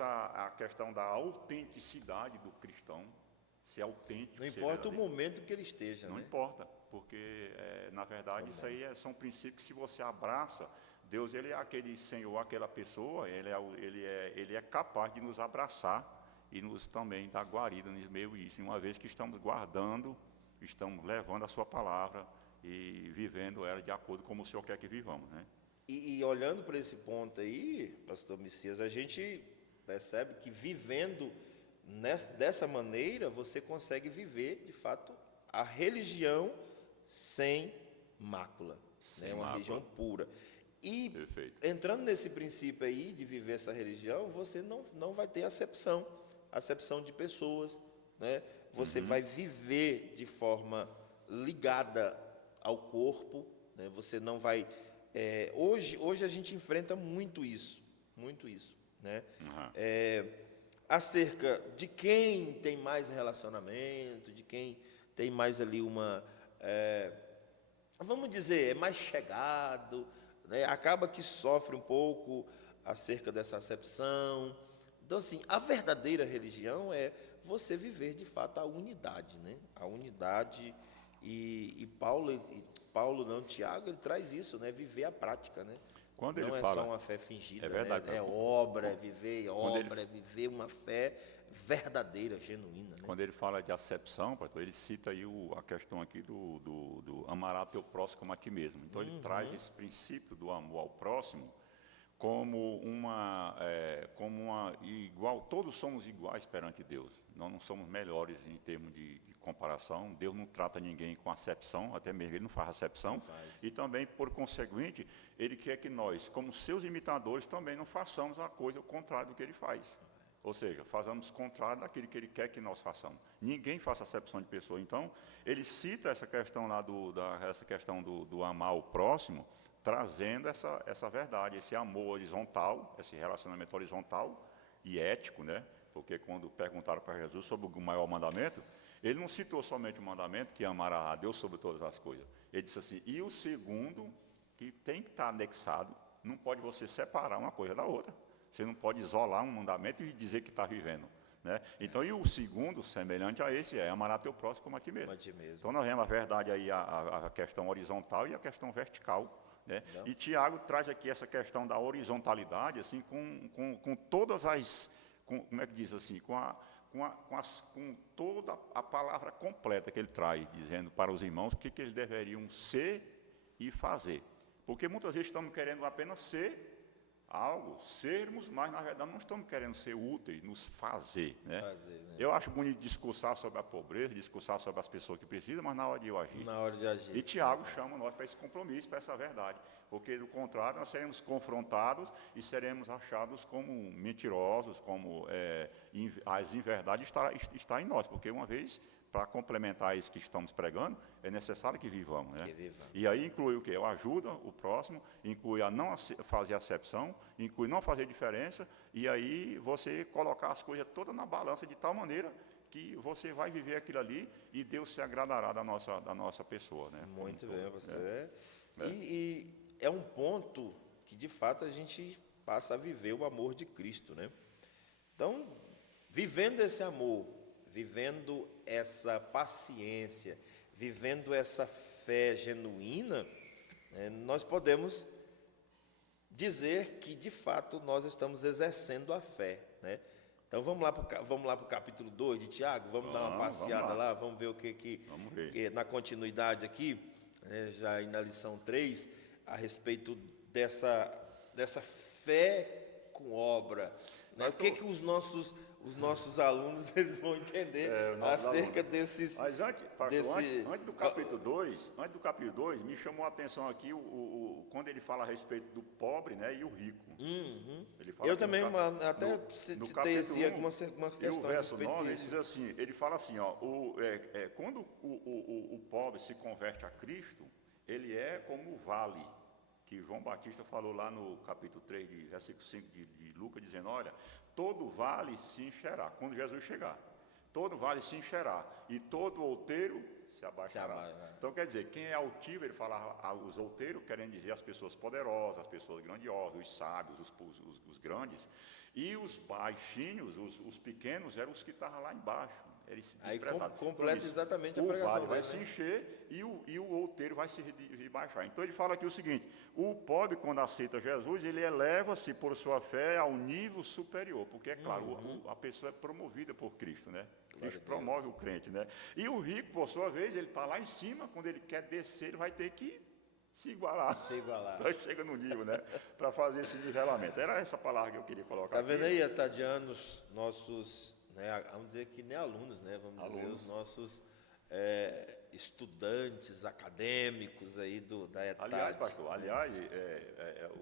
a questão da autenticidade do cristão, ser autêntico. Não importa o momento que ele esteja, não né? importa, porque, na verdade, isso aí são princípios que, se você abraça, Deus, ele é aquele Senhor, aquela pessoa, ele é capaz de nos abraçar e nos também dar guarida no meio disso, uma vez que estamos guardando, estamos levando a sua palavra e vivendo ela de acordo com o Senhor quer que vivamos, né? E olhando para esse ponto aí, pastor Messias, a gente percebe que vivendo dessa maneira, você consegue viver, de fato, a religião sem mácula, né? Uma religião pura. E entrando nesse princípio aí de viver essa religião, você não vai ter acepção de pessoas, né? Você vai viver de forma ligada ao corpo, né? Você não vai... hoje a gente enfrenta muito isso, né? Acerca de quem tem mais relacionamento, de quem tem mais ali vamos dizer, é mais chegado, né? Acaba que sofre um pouco acerca dessa acepção. Então, assim, a verdadeira religião é você viver de fato a unidade, né? A unidade, e Tiago, ele traz isso, né? Viver a prática, né? Quando não ele é fala, só uma fé fingida, é verdade, né? É obra, é viver obra, é viver uma fé verdadeira, genuína, né? Quando ele fala de acepção, pastor, ele cita aí a questão aqui do amará teu próximo como a ti mesmo. Então ele traz esse princípio do amor ao próximo como igual, todos somos iguais perante Deus. Nós não somos melhores em termos de comparação. Deus não trata ninguém com acepção, até mesmo ele não faz acepção. E também, por conseguinte, ele quer que nós, como seus imitadores, também não façamos a coisa ao contrário do que ele faz. Ou seja, fazemos contrário daquilo que ele quer que nós façamos. Ninguém faz acepção de pessoa. Então, ele cita essa questão lá do amar o próximo, trazendo essa verdade, esse amor horizontal, esse relacionamento horizontal e ético, né? Porque quando perguntaram para Jesus sobre o maior mandamento, ele não citou somente o mandamento, que amará a Deus sobre todas as coisas. Ele disse assim, e o segundo, que tem que estar anexado, não pode você separar uma coisa da outra. Você não pode isolar um mandamento e dizer que está vivendo, né? Então, e o segundo, semelhante a esse, é amará teu próximo como a ti mesmo. Então, nós vemos a verdade aí, a questão horizontal e a questão vertical, né? E Tiago traz aqui essa questão da horizontalidade, assim, com todas as, como é que diz assim, com toda a palavra completa que ele traz, dizendo para os irmãos o que eles deveriam ser e fazer. Porque muitas vezes estamos querendo apenas ser algo, sermos, mas na verdade não estamos querendo ser úteis, nos fazer, né? Né? Eu acho bonito discursar sobre a pobreza, discursar sobre as pessoas que precisam, mas na hora de eu agir. Na hora de agir. E Tiago chama nós para esse compromisso, para essa verdade, porque do contrário nós seremos confrontados e seremos achados como mentirosos, como as inverdades está em nós, porque uma vez, para complementar isso que estamos pregando, é necessário que vivamos, né? E aí inclui o quê? A ajuda, o próximo, inclui a não fazer acepção, inclui não fazer diferença, e aí você colocar as coisas todas na balança de tal maneira que você vai viver aquilo ali e Deus se agradará da nossa pessoa, né? Muito bem, você E é um ponto que de fato a gente passa a viver o amor de Cristo, né? Então, vivendo esse amor, vivendo essa paciência, vivendo essa fé genuína, nós podemos dizer que de fato nós estamos exercendo a fé, né? Então vamos lá para o capítulo 2 de Tiago, vamos dar uma passeada lá, vamos ver o que na continuidade aqui, já na lição 3, a respeito dessa fé com obra, né? O que os nossos alunos eles vão entender acerca desses... Mas antes do capítulo 2, me chamou a atenção aqui quando ele fala a respeito do pobre, né, e o rico. Eu também até citei algumas questões. E o verso 9, ele diz assim, ele fala assim, quando o pobre se converte a Cristo, ele é como o vale, que João Batista falou lá no capítulo 3, versículo 5 de Lucas, dizendo, olha, todo vale se encherá, quando Jesus chegar, todo vale se encherá, e todo outeiro se abaixará. Então, quer dizer, quem é altivo, ele fala os outeiros, querendo dizer as pessoas poderosas, as pessoas grandiosas, os sábios, os grandes, e os baixinhos, os pequenos, eram os que estavam lá embaixo. Eles aí completa exatamente a pregação. O vale vai se encher e o outeiro vai se rebaixar. Então ele fala aqui o seguinte, o pobre quando aceita Jesus, ele eleva-se por sua fé ao nível superior, porque é claro, a pessoa é promovida por Cristo, né? Cristo promove o crente, né? E o rico, por sua vez, ele está lá em cima, quando ele quer descer, ele vai ter que se igualar. Então chega no nível, né? Para fazer esse nivelamento. Era essa palavra que eu queria colocar aqui. Está vendo aí, Atadianos, nossos... vamos dizer que nem alunos, né? Dizer os nossos estudantes acadêmicos aí da ETAD. Aliás, pastor,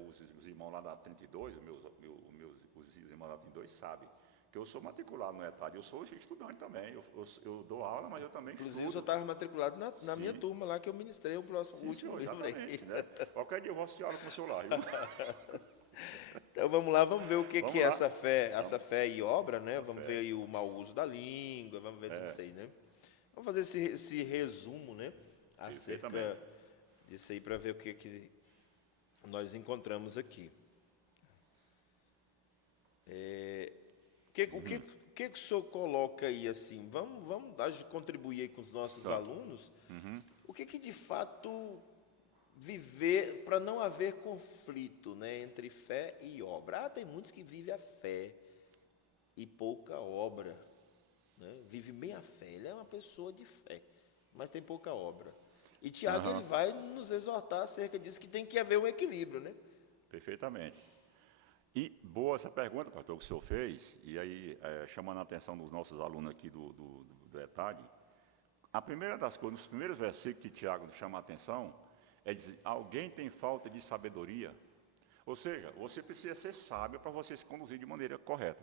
os irmãos lá da 32, os irmãos da 32 sabem que eu sou matriculado no ETAD, eu sou estudante também, eu dou aula, mas eu também Inclusive, estudo. eu estava matriculado na minha turma lá, que eu ministrei o último livro aí. Né? Qualquer dia eu vou assistir aula com o senhor lá, viu? Então vamos lá, vamos ver o que é essa fé e obra, né? Vamos ver aí o mau uso da língua, vamos ver tudo isso aí, né? Vamos fazer esse resumo, né? Acerca disso aí, para ver o que nós encontramos aqui. O que o senhor coloca aí assim? Vamos contribuir aí com os nossos alunos. O que de fato viver para não haver conflito, né, entre fé e obra? Tem muitos que vivem a fé e pouca obra, né? Vive meia fé. Ele é uma pessoa de fé, mas tem pouca obra. E Tiago ele vai nos exortar acerca disso, que tem que haver um equilíbrio, né? Perfeitamente. E boa essa pergunta, pastor, que o senhor fez, e aí chamando a atenção dos nossos alunos aqui do ETAD, a primeira das coisas, nos primeiros versículos que Tiago chama a atenção, é dizer, alguém tem falta de sabedoria? Ou seja, você precisa ser sábio para você se conduzir de maneira correta.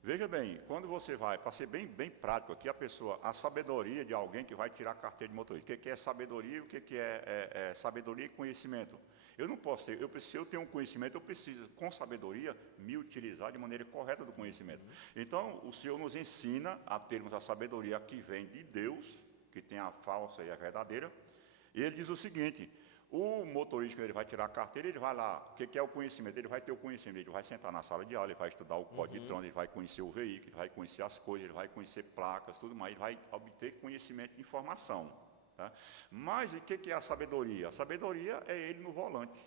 Veja bem, quando você vai, para ser bem prático aqui, a sabedoria de alguém que vai tirar a carteira de motorista. O que é sabedoria e o que é sabedoria e conhecimento? Eu não posso ter, se eu tenho um conhecimento, eu preciso, com sabedoria, me utilizar de maneira correta do conhecimento. Então, o Senhor nos ensina a termos a sabedoria que vem de Deus, que tem a falsa e a verdadeira, e ele diz o seguinte, o motorista, quando ele vai tirar a carteira, ele vai lá, o que é o conhecimento? Ele vai ter o conhecimento, ele vai sentar na sala de aula, ele vai estudar o código de trânsito, ele vai conhecer o veículo, ele vai conhecer as coisas, ele vai conhecer placas, tudo mais, ele vai obter conhecimento de informação. Tá? Mas o que é a sabedoria? A sabedoria é ele no volante.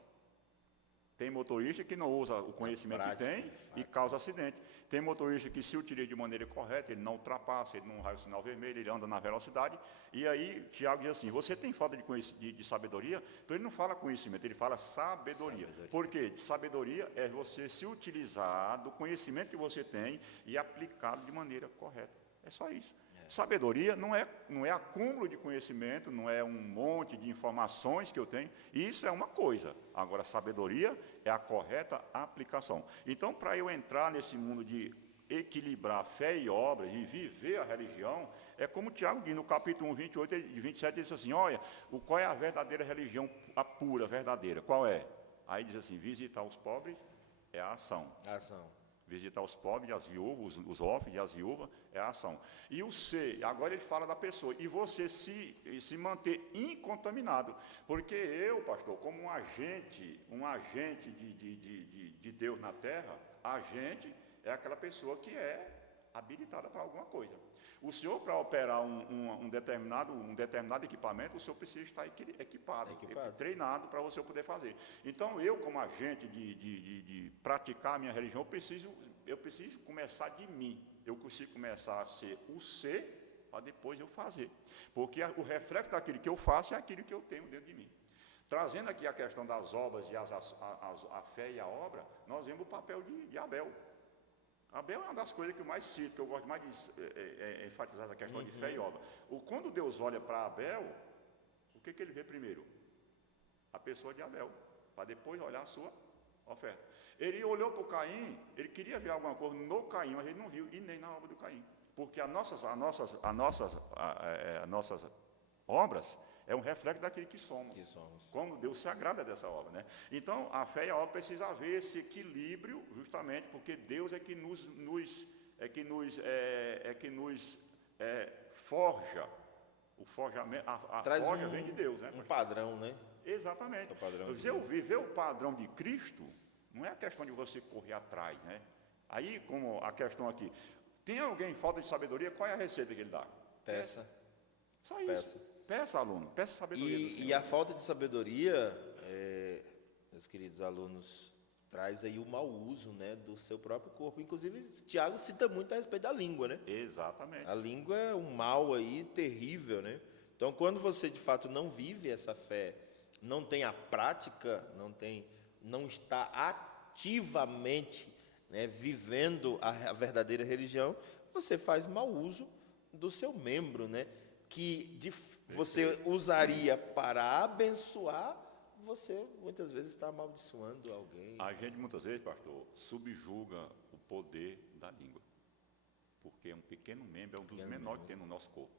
Tem motorista que não usa o conhecimento que tem e causa acidente. Tem motorista que se utiliza de maneira correta, ele não ultrapassa, ele não raio o sinal vermelho, ele anda na velocidade. E aí, Tiago diz assim, você tem falta de sabedoria? Então ele não fala conhecimento, ele fala sabedoria. Por quê? Sabedoria é você se utilizar do conhecimento que você tem e aplicá-lo de maneira correta. É só isso. Sabedoria não é acúmulo de conhecimento, não é um monte de informações que eu tenho, isso é uma coisa. Agora, sabedoria é a correta aplicação. Então, para eu entrar nesse mundo de equilibrar fé e obras e viver a religião, é como Tiago diz no capítulo 1, 28 e 27, ele diz assim, olha, qual é a verdadeira religião, a pura, verdadeira, qual é? Aí diz assim, visitar os pobres é a ação. Visitar os pobres e as viúvas, os órfãos e as viúvas, é a ação. E o ser, agora ele fala da pessoa, e você se manter incontaminado. Porque eu, pastor, como um agente de Deus na terra, agente é aquela pessoa que é habilitada para alguma coisa. O senhor, para operar um determinado equipamento, o senhor precisa estar equipado. Treinado para você poder fazer. Então, eu, como agente de praticar a minha religião, eu preciso começar de mim. Eu preciso começar a ser o ser, para depois eu fazer. Porque o reflexo daquilo que eu faço é aquilo que eu tenho dentro de mim. Trazendo aqui a questão das obras e a fé e a obra, nós vemos o papel de Abel. Abel é uma das coisas que eu mais cito, que eu gosto mais de enfatizar essa questão de fé e obra. Quando Deus olha para Abel, o que ele vê primeiro? A pessoa de Abel, para depois olhar a sua oferta. Ele olhou para o Caim, ele queria ver alguma coisa no Caim, mas ele não viu, e nem na obra do Caim. Porque as nossas obras é um reflexo daquilo que somos. Como Deus se agrada dessa obra, né? Então, a fé e a obra precisa haver esse equilíbrio, justamente porque Deus é que nos forja. O forjamento, a forja vem de Deus, né? Um padrão, né? Exatamente. Se eu viver o padrão de Cristo, não é a questão de você correr atrás, né? Aí, como a questão aqui, tem alguém em falta de sabedoria, qual é a receita que ele dá? Peça. Só isso. Peça, aluno, peça sabedoria do Senhor. E a falta de sabedoria, meus queridos alunos, traz aí o mau uso, né, do seu próprio corpo. Inclusive, Tiago cita muito a respeito da língua, né? Exatamente. A língua é um mal aí terrível, né? Então, quando você de fato não vive essa fé, não tem a prática, não está ativamente, né, vivendo a verdadeira religião, você faz mau uso do seu membro, né? Que você usaria para abençoar, você muitas vezes está amaldiçoando alguém. A gente muitas vezes, pastor, subjuga o poder da língua, porque é um pequeno membro, é um dos menores que tem no nosso corpo.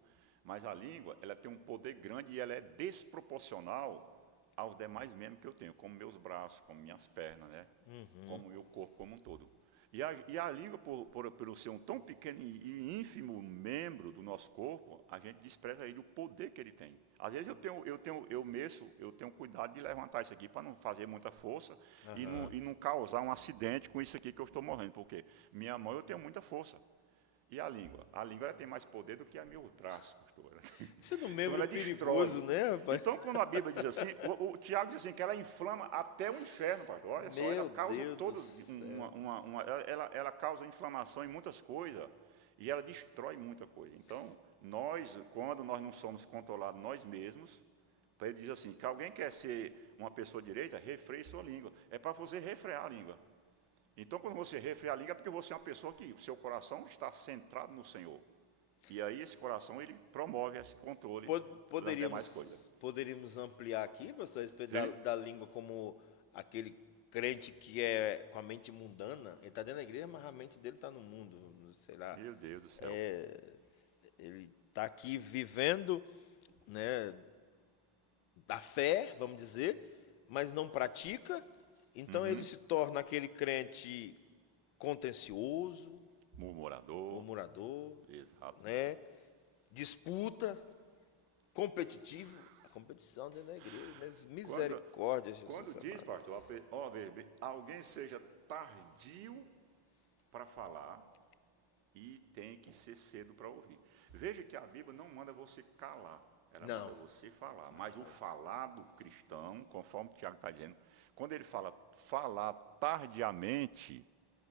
Mas a língua, ela tem um poder grande e ela é desproporcional aos demais membros que eu tenho, como meus braços, como minhas pernas, né? Como o meu corpo como um todo. E a língua, por ser um tão pequeno e ínfimo membro do nosso corpo, a gente despreza ele o poder que ele tem. Às vezes eu tenho cuidado de levantar isso aqui para não fazer muita força e não causar um acidente com isso aqui que eu estou morrendo, porque minha mão eu tenho muita força. E a língua? A língua ela tem mais poder do que a meu braço, pastor. Isso é no membro perigoso, né, rapaz? Então, quando a Bíblia diz assim, o Tiago diz assim, que ela inflama até o inferno, pastor. Olha só, ela causa ela causa inflamação em muitas coisas e ela destrói muita coisa. Então, quando nós não somos controlados nós mesmos, ele diz assim, que alguém quer ser uma pessoa direita, refreie sua língua. É para você refrear a língua. Então, quando você refreia a língua, é porque você é uma pessoa que o seu coração está centrado no Senhor. E aí esse coração, ele promove esse controle das demais coisas. Poderíamos ampliar aqui, pastor, a respeito da língua como aquele crente que é com a mente mundana. Ele está dentro da igreja, mas a mente dele está no mundo, sei lá. Meu Deus do céu. Ele está aqui vivendo, né, da fé, vamos dizer, mas não pratica. Então ele se torna aquele crente contencioso, murmurador, exato, né? Disputa, competitivo, a competição dentro da igreja, mas misericórdia, Jesus. Quando diz, pastor, alguém seja tardio para falar e tem que ser cedo para ouvir. Veja que a Bíblia não manda você calar, ela manda você falar, mas o falar do cristão, conforme o Tiago está dizendo, quando ele fala falar tardiamente,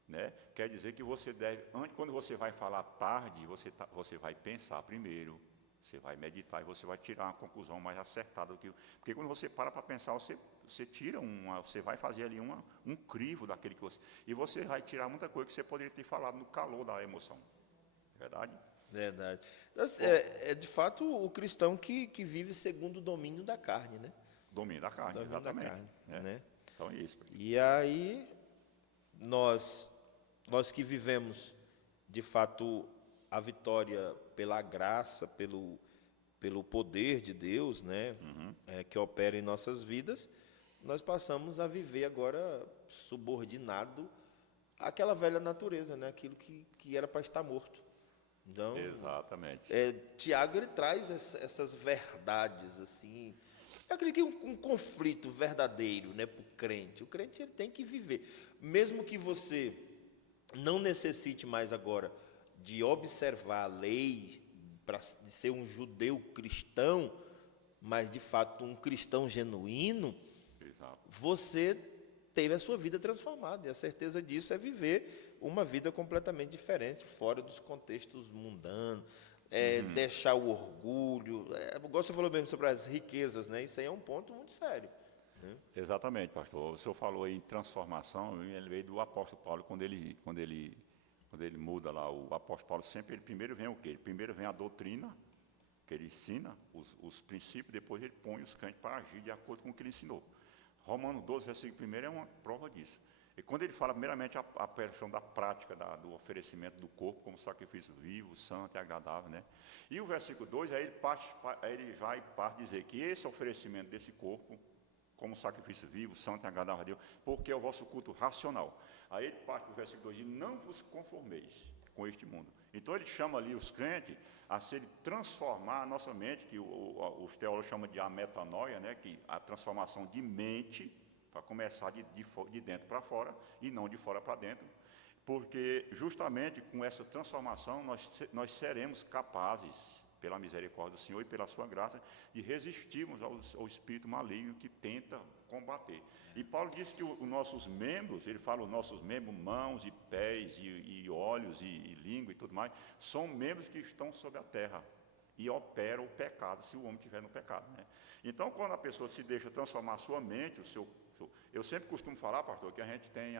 né, quer dizer que você deve, quando você vai falar tarde, você vai pensar primeiro, você vai meditar e você vai tirar uma conclusão mais acertada do que. Porque quando você para pensar, você tira você vai fazer ali um crivo daquele que você. E você vai tirar muita coisa que você poderia ter falado no calor da emoção. Verdade? Verdade. Então, de fato o cristão que vive segundo o domínio da carne, né? Domínio da carne, Domínio da exatamente. carne, É. né? Então é isso. E aí nós que vivemos de fato a vitória pela graça, pelo poder de Deus, né, que opera em nossas vidas, nós passamos a viver agora subordinado àquela velha natureza, né, aquilo que era para estar morto. Então, Exatamente. Tiago ele traz essas verdades assim. Eu acredito que um conflito verdadeiro, né, para o crente. O crente ele tem que viver, mesmo que você não necessite mais agora de observar a lei para ser um judeu cristão, mas de fato um cristão genuíno. Exato. Você teve a sua vida transformada, e a certeza disso é viver uma vida completamente diferente, fora dos contextos mundanos, deixar o orgulho, igual você falou mesmo sobre as riquezas, né? Isso aí é um ponto muito sério. Exatamente, pastor. O senhor falou aí em transformação, ele veio do apóstolo Paulo, quando ele muda lá, o apóstolo Paulo sempre, ele primeiro vem o quê? Ele primeiro vem a doutrina, que ele ensina, os princípios, depois ele põe os crentes para agir de acordo com o que ele ensinou. Romanos 12, versículo 1 é uma prova disso. E quando ele fala primeiramente a questão da prática do oferecimento do corpo como sacrifício vivo, santo e agradável, né? E o versículo 2, aí ele vai dizer que esse oferecimento desse corpo como sacrifício vivo, santo e agradável a Deus, porque é o vosso culto racional. Aí ele parte do versículo 2, de não vos conformeis com este mundo. Então ele chama ali os crentes a se transformar a nossa mente, que os teólogos chamam de a metanoia, né, que a transformação de mente, para começar de dentro para fora, e não de fora para dentro, porque justamente com essa transformação nós seremos capazes, pela misericórdia do Senhor e pela sua graça, de resistirmos ao espírito maligno que tenta combater. E Paulo diz que os nossos membros, ele fala os nossos membros, mãos e pés e olhos e língua e tudo mais, são membros que estão sobre a terra e operam o pecado, se o homem estiver no pecado, né? Então, quando a pessoa se deixa transformar a sua mente, eu sempre costumo falar, pastor, que a gente tem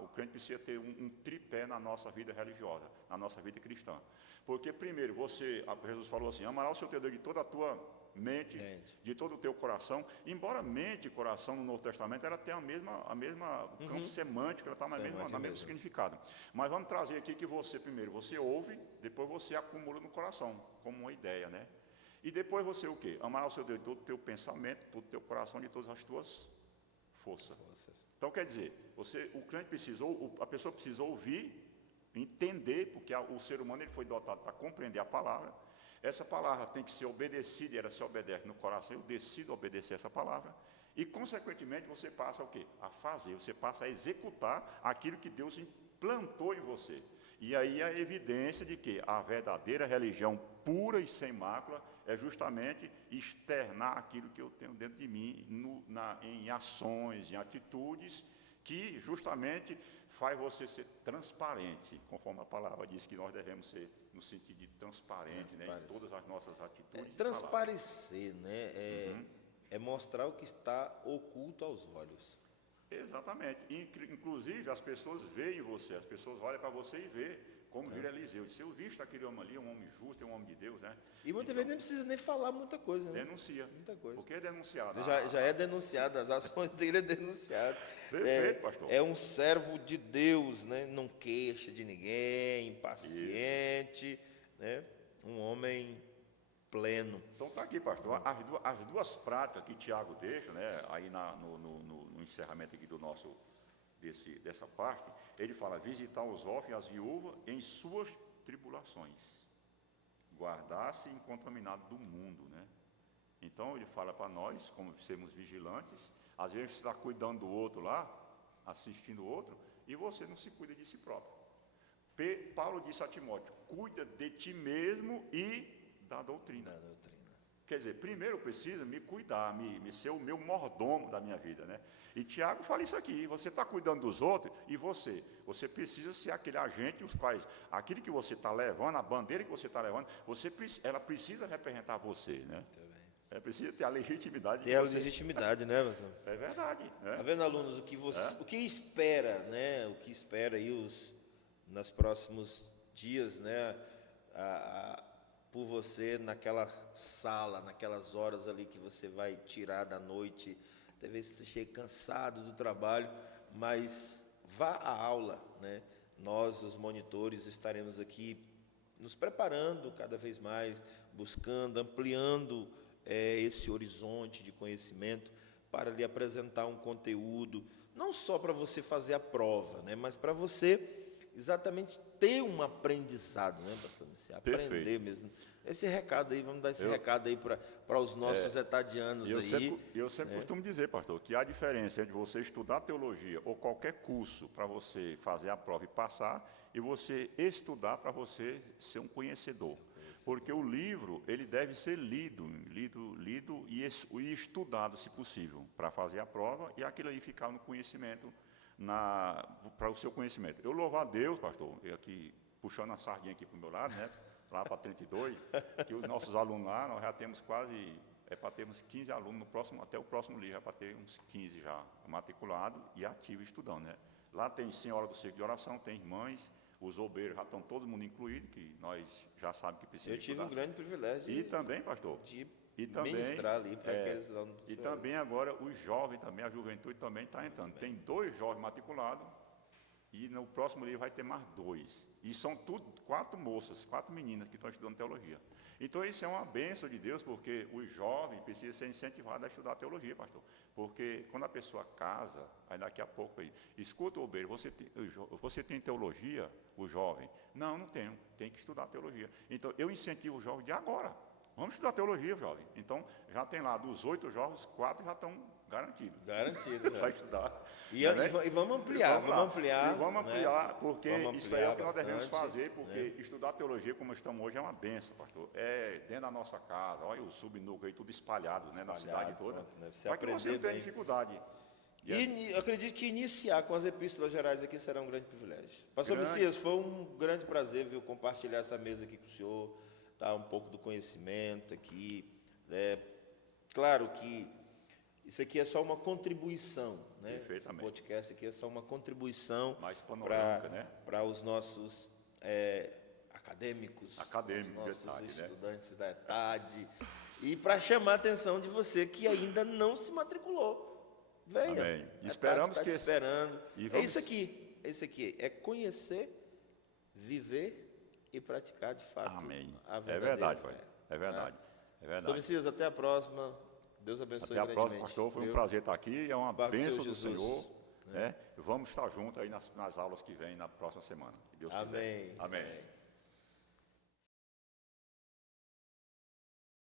o crente precisa ter um tripé na nossa vida religiosa, na nossa vida cristã. Porque primeiro, Jesus falou assim, amarás o seu Deus de toda a tua mente, de todo o teu coração. Embora mente e coração no Novo Testamento ela tem a mesma campo semântico, ela está no mesmo significado. Mas vamos trazer aqui que primeiro você ouve, depois você acumula no coração, como uma ideia, né? E depois você o quê? Amarás o seu Deus de todo o teu pensamento, todo o teu coração, de todas as tuas forças. Então quer dizer, o crente a pessoa precisa ouvir, entender, porque o ser humano ele foi dotado para compreender a palavra. Essa palavra tem que ser obedecida, e ela se obedece no coração, eu decido obedecer essa palavra, e consequentemente você passa o quê? A fazer, você passa a executar aquilo que Deus implantou em você. E aí a evidência de que a verdadeira religião pura e sem mácula é justamente externar aquilo que eu tenho dentro de mim em ações, em atitudes, que justamente faz você ser transparente, conforme a palavra diz que nós devemos ser no sentido de transparente, né, em todas as nossas atitudes. Transparecer, né? É mostrar o que está oculto aos olhos. Exatamente. Inclusive, as pessoas veem você, as pessoas olham para você e vê, como vira Eliseu. Se eu visto aquele homem ali, um homem justo, é um homem de Deus, né? E muitas vezes nem precisa nem falar muita coisa, né? Denuncia. Muita coisa. Porque é denunciado. Já é denunciado, as ações dele é denunciado. Perfeito, pastor. É um servo de Deus, né? Não queixa de ninguém, impaciente, né? Um homem pleno. Então está aqui, pastor, as duas práticas que Tiago deixa, né, aí no encerramento aqui dessa parte, ele fala, visitar os órfãos e as viúvas em suas tribulações, guardar-se incontaminado do mundo, né? Então ele fala para nós, como sermos vigilantes, às vezes você está cuidando do outro lá, assistindo o outro, e você não se cuida de si próprio. Paulo disse a Timóteo, cuida de ti mesmo e da doutrina. Quer dizer, primeiro eu preciso me cuidar, me ser o meu mordomo da minha vida, né? E Tiago fala isso aqui, você está cuidando dos outros, e você precisa ser aquele agente, os quais, aquilo que você está levando, a bandeira que você está levando, ela precisa representar você, né? É preciso ter a legitimidade. Ter a legitimidade, né, pastor? É verdade. Né? Tá vendo, alunos, o que espera, né? O que espera aí nos próximos dias, né? Por você naquela sala, naquelas horas ali que você vai tirar da noite, talvez você chegue cansado do trabalho, mas vá à aula, né? Nós, os monitores, estaremos aqui nos preparando cada vez mais, buscando, ampliando esse horizonte de conhecimento para lhe apresentar um conteúdo, não só para você fazer a prova, né? Mas para você exatamente ter um aprendizado, né, pastor? Você aprender Perfeito. mesmo. Esse recado aí, vamos dar esse recado aí para os nossos etadianos aí. Eu sempre costumo dizer, pastor, que a diferença entre você estudar teologia ou qualquer curso para você fazer a prova e passar, e você estudar para você ser um conhecedor. Porque o livro, ele deve ser lido e estudado, se possível, para fazer a prova e aquilo aí ficar no conhecimento, para o seu conhecimento. Eu louvo a Deus, pastor, eu aqui puxando a sardinha aqui para o meu lado, né? Lá para 32, que os nossos alunos lá, nós já temos quase, para termos 15 alunos até o próximo livro, já para ter uns 15 já matriculados e ativos estudando, né? Lá tem senhora do círculo de oração, tem irmãs, os obreiros já estão todo mundo incluído, que nós já sabemos que precisa estudar. Eu tive um grande privilégio e também, pastor, de também, ministrar ali para aqueles alunos. E também agora os jovens, também, a juventude também está entrando. Tem 2 jovens matriculados, e no próximo livro vai ter mais 2. E são tudo 4 moças, 4 meninas que estão estudando teologia. Então isso é uma bênção de Deus, porque o jovem precisa ser incentivado a estudar teologia, pastor. Porque quando a pessoa casa, aí daqui a pouco aí, escuta o obreiro, você tem teologia, o jovem? Não, não tenho, tem que estudar teologia. Então eu incentivo o jovem de agora. Vamos estudar teologia, jovem. Então já tem lá, dos 8 jovens, 4 já estão garantidos. Garantido, vai estudar. E vamos ampliar, porque isso aí é o que nós devemos fazer, porque estudar teologia, como estamos hoje, é uma benção, pastor. É dentro da nossa casa, olha o subnúcleo aí, tudo espalhado, né, na cidade toda. Para que você não tenha dificuldade. E acredito que iniciar com as epístolas gerais aqui será um grande privilégio. Pastor Messias, foi um grande prazer, viu, compartilhar essa mesa aqui com o senhor, tá, um pouco do conhecimento aqui. Claro que isso aqui é só uma contribuição, né? Esse podcast aqui é só uma contribuição para os nossos acadêmicos, os nossos estudantes da ETAD, e para chamar a atenção de você que ainda não se matriculou. Venha. Amém. Esperamos que esperando. É isso aqui, é conhecer, viver e praticar de fato. Amém. A É verdade, pai. É verdade. Pastor Messias, até a próxima. Deus abençoe. Até a próxima, pastor. Foi um prazer estar aqui. É uma bênção do Senhor. Né? Vamos estar juntos aí nas aulas que vêm na próxima semana. Que Deus quiser. Amém.